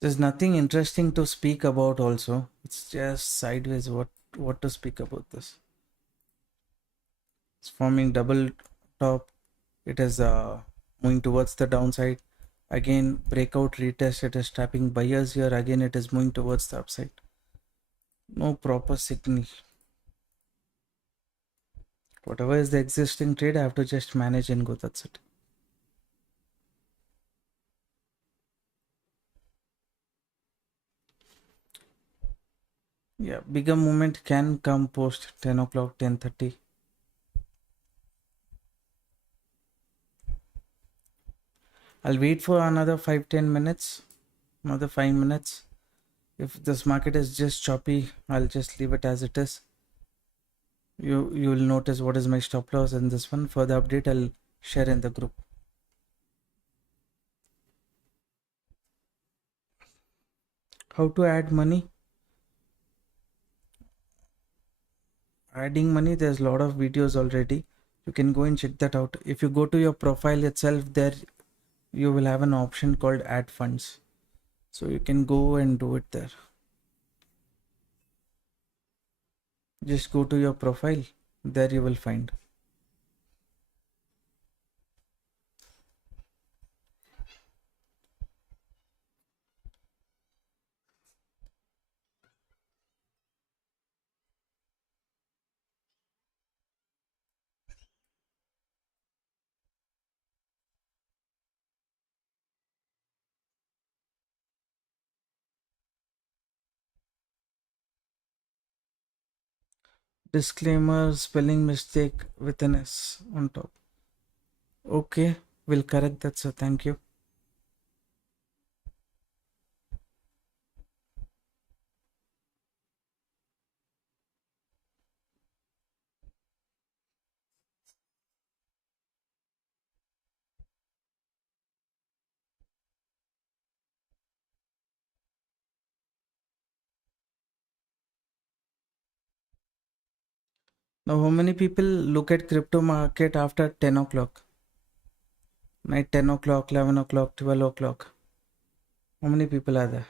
There's nothing interesting to speak about also. It's just sideways what to speak about this. It's forming double top. It is moving towards the downside. Again breakout retest. It is tapping buyers here. Again it is moving towards the upside. No proper signal. Whatever is the existing trade, I have to just manage and go. That's it. Yeah, bigger movement can come post 10 o'clock, 10:30. I'll wait for another 5-10 minutes, another 5 minutes. If this market is just choppy, I'll just leave it as it is. You will notice what is my stop loss in this one. Further update I'll share in the group. How to add money? Adding money, there's a lot of videos already. You can go and check that out. If you go to your profile itself, there you will have an option called add funds. So you can go and do it there. Just go to your profile, there you will find. Disclaimer, spelling mistake with an S on top. Okay, we'll correct that, sir. Thank you. Now, how many people look at crypto market after 10 o'clock? Night 10 o'clock, 11 o'clock, 12 o'clock. How many people are there?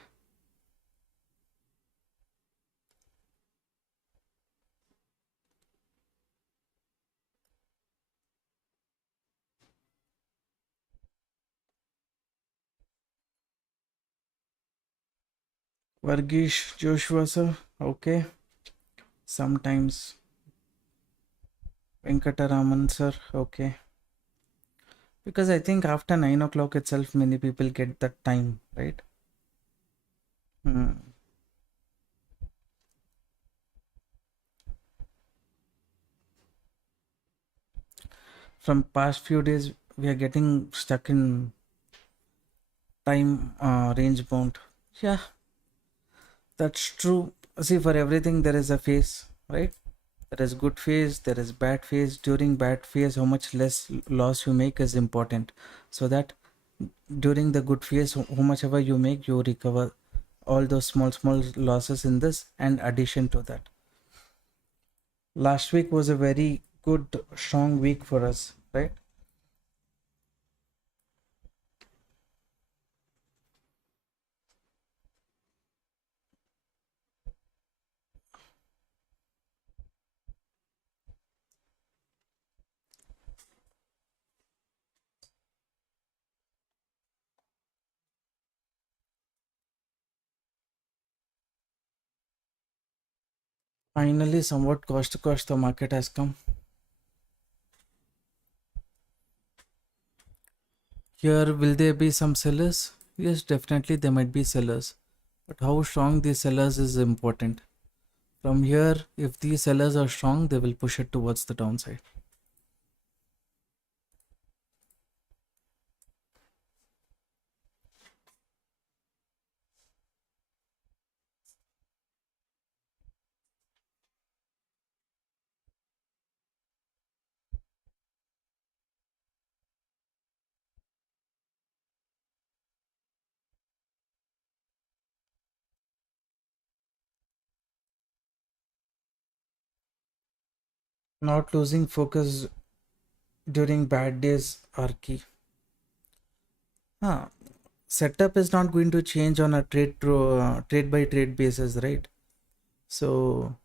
Vargish, Joshua, sir. Okay. Sometimes. Venkataraman, sir. Okay. Because I think after 9 o'clock itself, many people get that time, right? From past few days, we are getting stuck in time range bound. Yeah, that's true. See, for everything there is a phase, right? There is good phase, there is bad phase. During bad phase, how much less loss you make is important, so that during the good phase, how much ever you make, you recover all those small losses in this. And addition to that, last week was a very good strong week for us, right? Finally, somewhat cost to cost, the market has come. Here, will there be some sellers? Yes, definitely there might be sellers. But how strong these sellers is important. From here, if these sellers are strong, they will push it towards the downside. Not losing focus during bad days are key. Huh. Setup is not going to change on a trade by trade basis, right? So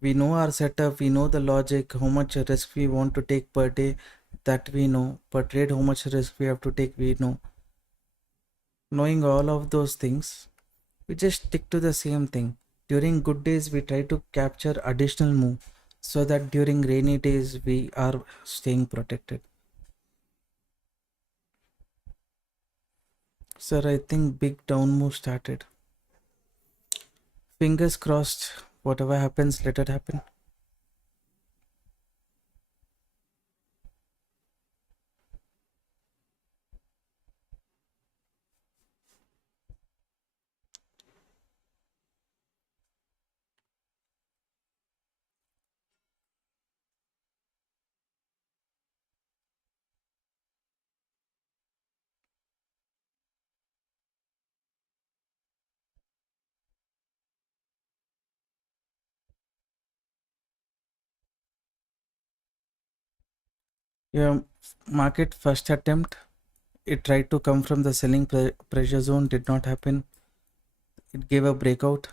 we know our setup, we know the logic, how much risk we want to take per day, that we know. Per trade, how much risk we have to take, we know. Knowing all of those things, we just stick to the same thing. During good days, we try to capture additional move, so that during rainy days we are staying protected. Sir, I think big down move started. Fingers crossed, whatever happens, let it happen. Yeah, market first attempt, it tried to come from the selling pressure zone, did not happen. It gave a breakout.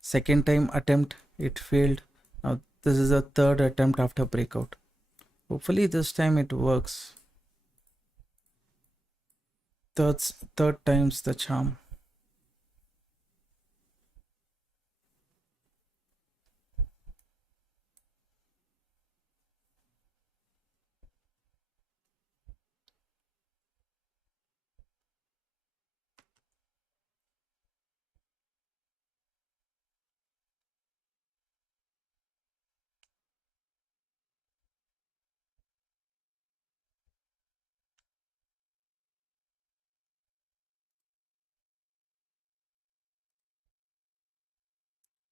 Second time attempt, it failed. Now this is a third attempt after breakout. Hopefully this time it works. Third time's the charm.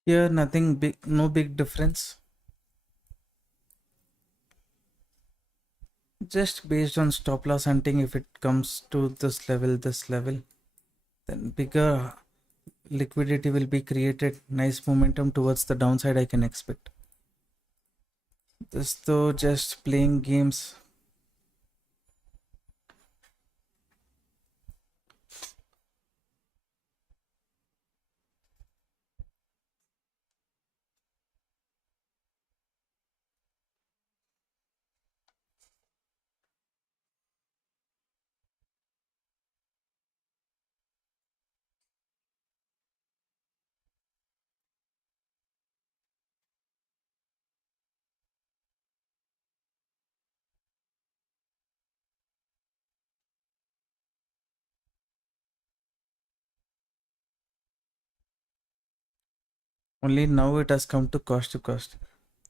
Here nothing big, no big difference. Just based on stop loss hunting, if it comes to this level, then bigger liquidity will be created. Nice momentum towards the downside I can expect. This though just playing games. Only now it has come to cost.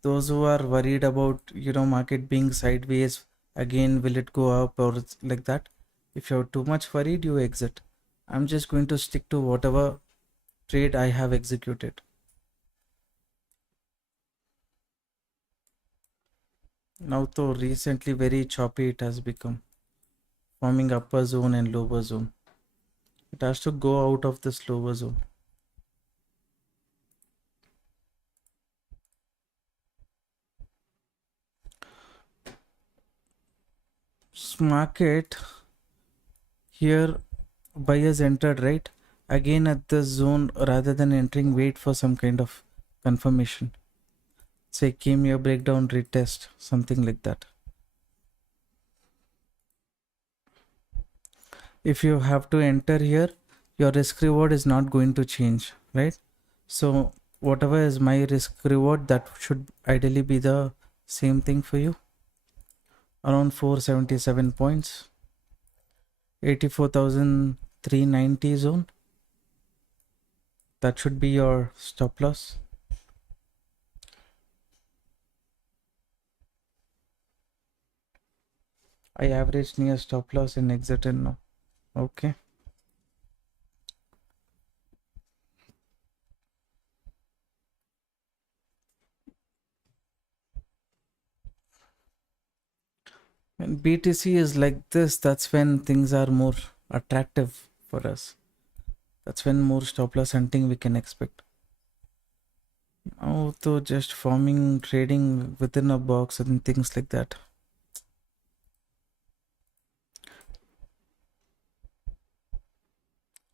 Those who are worried about, market being sideways, again, will it go up or like that? If you're too much worried, you exit. I'm just going to stick to whatever trade I have executed. Now though recently very choppy it has become, forming upper zone and lower zone. It has to go out of this lower zone. Market here, buyers entered, right? Again at this zone, rather than entering, wait for some kind of confirmation. Say came here, breakdown, retest, something like that. If you have to enter here, your risk reward is not going to change, right? So whatever is my risk reward, that should ideally be the same thing for you. Around 477 points, 84,390 zone. That should be your stop loss. I averaged near stop loss and exited now. Okay. When BTC is like this, that's when things are more attractive for us. That's when more stop loss hunting we can expect. Now, though, just forming trading within a box and things like that.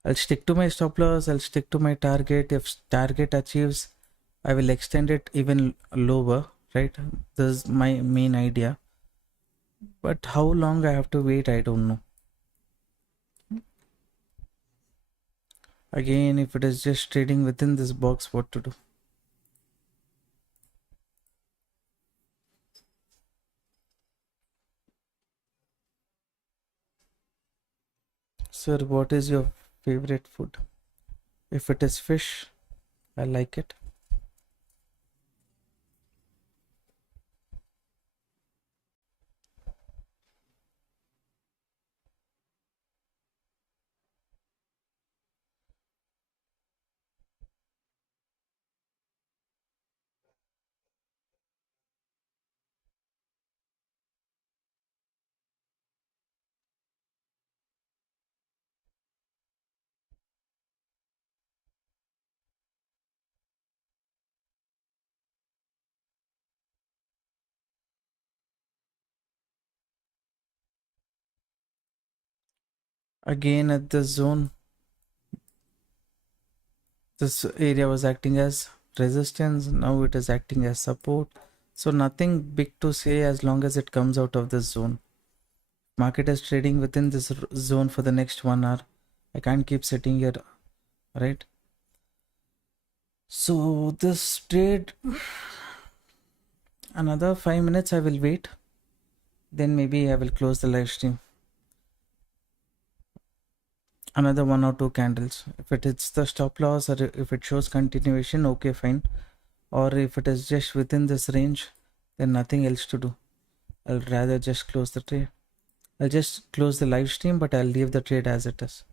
I'll stick to my stop loss, I'll stick to my target. If target achieves, I will extend it even lower, right? This is my main idea. But how long I have to wait, I don't know. Again, if it is just trading within this box, what to do? Sir, what is your favorite food? If it is fish, I like it. Again, at the zone, this area was acting as resistance. Now it is acting as support. So nothing big to say as long as it comes out of this zone. Market is trading within this zone for the next 1 hour. I can't keep sitting here, right? So this trade, another 5 minutes I will wait. Then maybe I will close the live stream. Another 1 or 2 candles. If it hits the stop loss or if it shows continuation, okay, fine. Or if it is just within this range, then nothing else to do. I'll rather just close the trade. I'll just close the live stream, but I'll leave the trade as it is.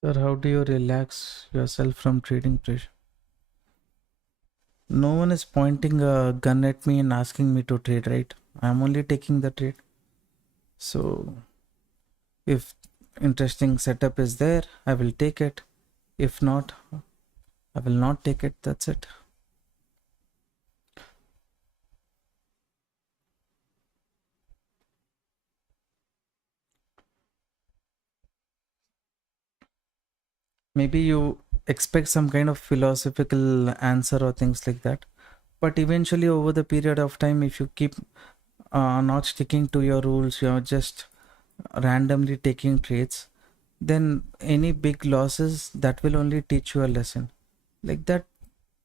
Sir, how do you relax yourself from trading pressure? No one is pointing a gun at me and asking me to trade, right? I'm only taking the trade. So if interesting setup is there, I will take it. If not, I will not take it. That's it. Maybe you expect some kind of philosophical answer or things like that. But eventually, over the period of time, if you keep not sticking to your rules, you're just randomly taking trades, then any big losses, that will only teach you a lesson. Like that,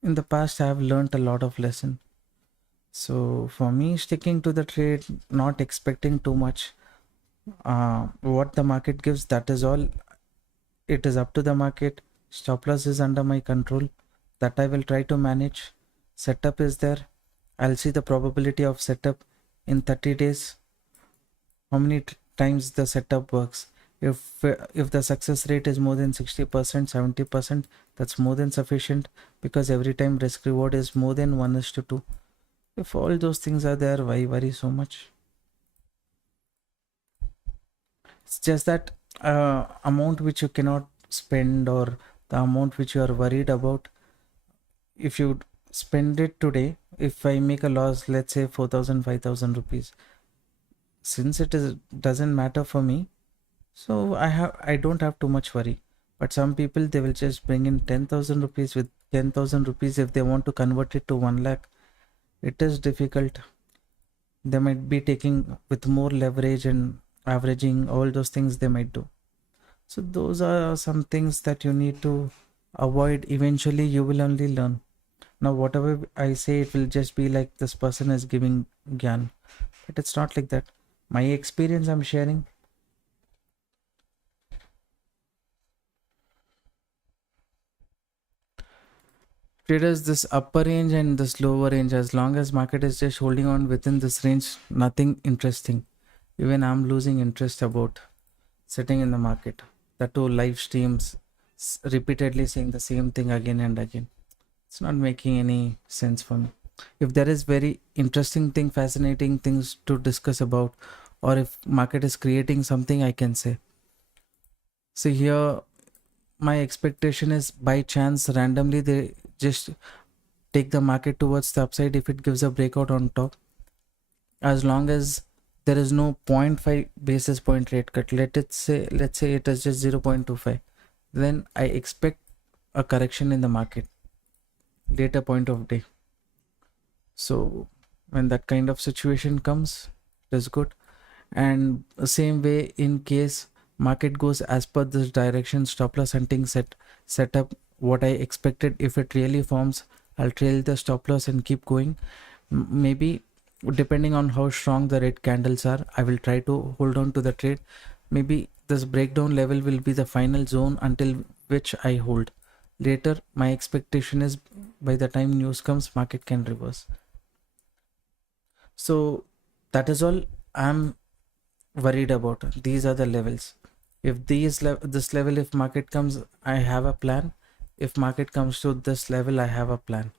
in the past I have learned a lot of lesson. So for me, sticking to the trade, not expecting too much, what the market gives, that is all. It is up to the market. Stop loss is under my control, that I will try to manage. Setup is there, I'll see the probability of setup in 30 days, how many times the setup works. If the success rate is more than 60%, 70%, that's more than sufficient, because every time risk reward is more than 1:2. If all those things are there, why worry so much? It's just that amount which you cannot spend, or the amount which you are worried about, if you spend it today, if I make a loss, let's say 4,000, 5,000 rupees, since it is doesn't matter for me, so I don't have too much worry. But some people, they will just bring in 10,000 rupees. With 10,000 rupees, if they want to convert it to 1 lakh, it is difficult. They might be taking with more leverage and averaging, all those things they might do. So those are some things that you need to avoid. Eventually you will only learn. Now whatever I say, it will just be like this person is giving gyan, but it's not like that. My experience I'm sharing. Traders, this upper range and this lower range, as long as market is just holding on within this range, nothing interesting. Even I'm losing interest about sitting in the market. The two live streams repeatedly saying the same thing again and again. It's not making any sense for me. If there is very interesting thing, fascinating things to discuss about, or if market is creating something, I can say. See here, my expectation is by chance randomly they just take the market towards the upside if it gives a breakout on top. As long as there is no 0.5 basis point rate cut, let's say it is just 0.25, then I expect a correction in the market later point of day. So when that kind of situation comes, it is good. And the same way, in case market goes as per this direction, stop loss hunting setup, what I expected, if it really forms, I'll trail the stop loss and keep going. Maybe depending on how strong the red candles are, I will try to hold on to the trade. Maybe this breakdown level will be the final zone until which I hold. Later, my expectation is by the time news comes, market can reverse. So that is all I'm worried about. These are the levels. If this level, if market comes, I have a plan. If market comes to this level, I have a plan.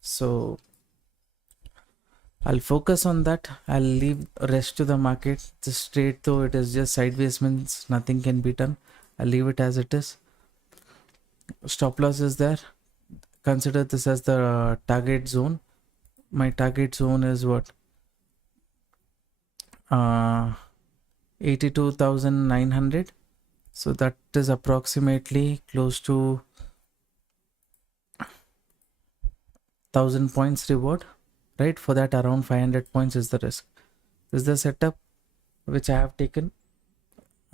So I'll focus on that. I'll leave rest to the market. This trade, though it is just sideways, means nothing can be done. I'll leave it as it is. Stop loss is there. Consider this as the target zone. My target zone is what? 82,900. So that is approximately close to 1,000 points reward, right? For that, around 500 points is the risk. This is the setup which I have taken.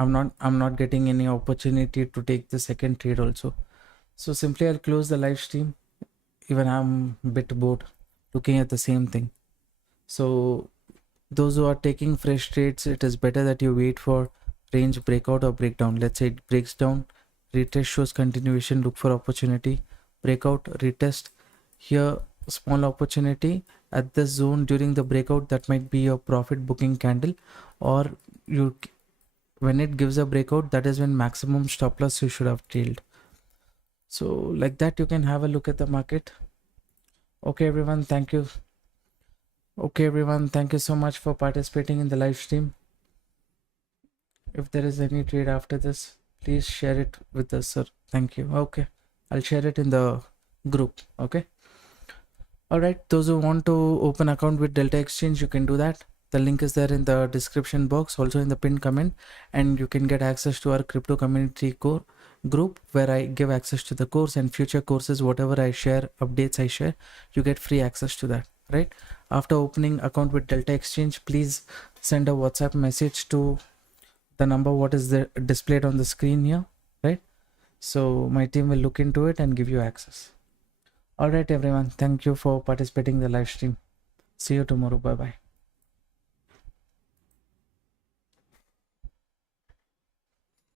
I'm not getting any opportunity to take the second trade also. So simply I'll close the live stream. Even I'm a bit bored looking at the same thing. So those who are taking fresh trades, it is better that you wait for range breakout or breakdown. Let's say it breaks down, retest shows continuation, look for opportunity, breakout, retest. Here, small opportunity at this zone during the breakout, that might be your profit booking candle. Or you, when it gives a breakout, that is when maximum stop loss you should have trailed. So like that, you can have a look at the market. Okay everyone, thank you. Okay everyone, thank you so much for participating in the live stream. If there is any trade after this, please share it with us, sir. Thank you. Okay, I'll share it in the group. Okay. All right, those who want to open account with Delta Exchange, you can do that. The link is there in the description box, also in the pinned comment, and you can get access to our crypto community core group, where I give access to the course and future courses. Whatever I share, updates I share, you get free access to that, right? After opening account with Delta Exchange, please send a WhatsApp message to the number what is displayed on the screen here, right? So my team will look into it and give you access. All right, everyone. Thank you for participating in the live stream. See you tomorrow. Bye bye.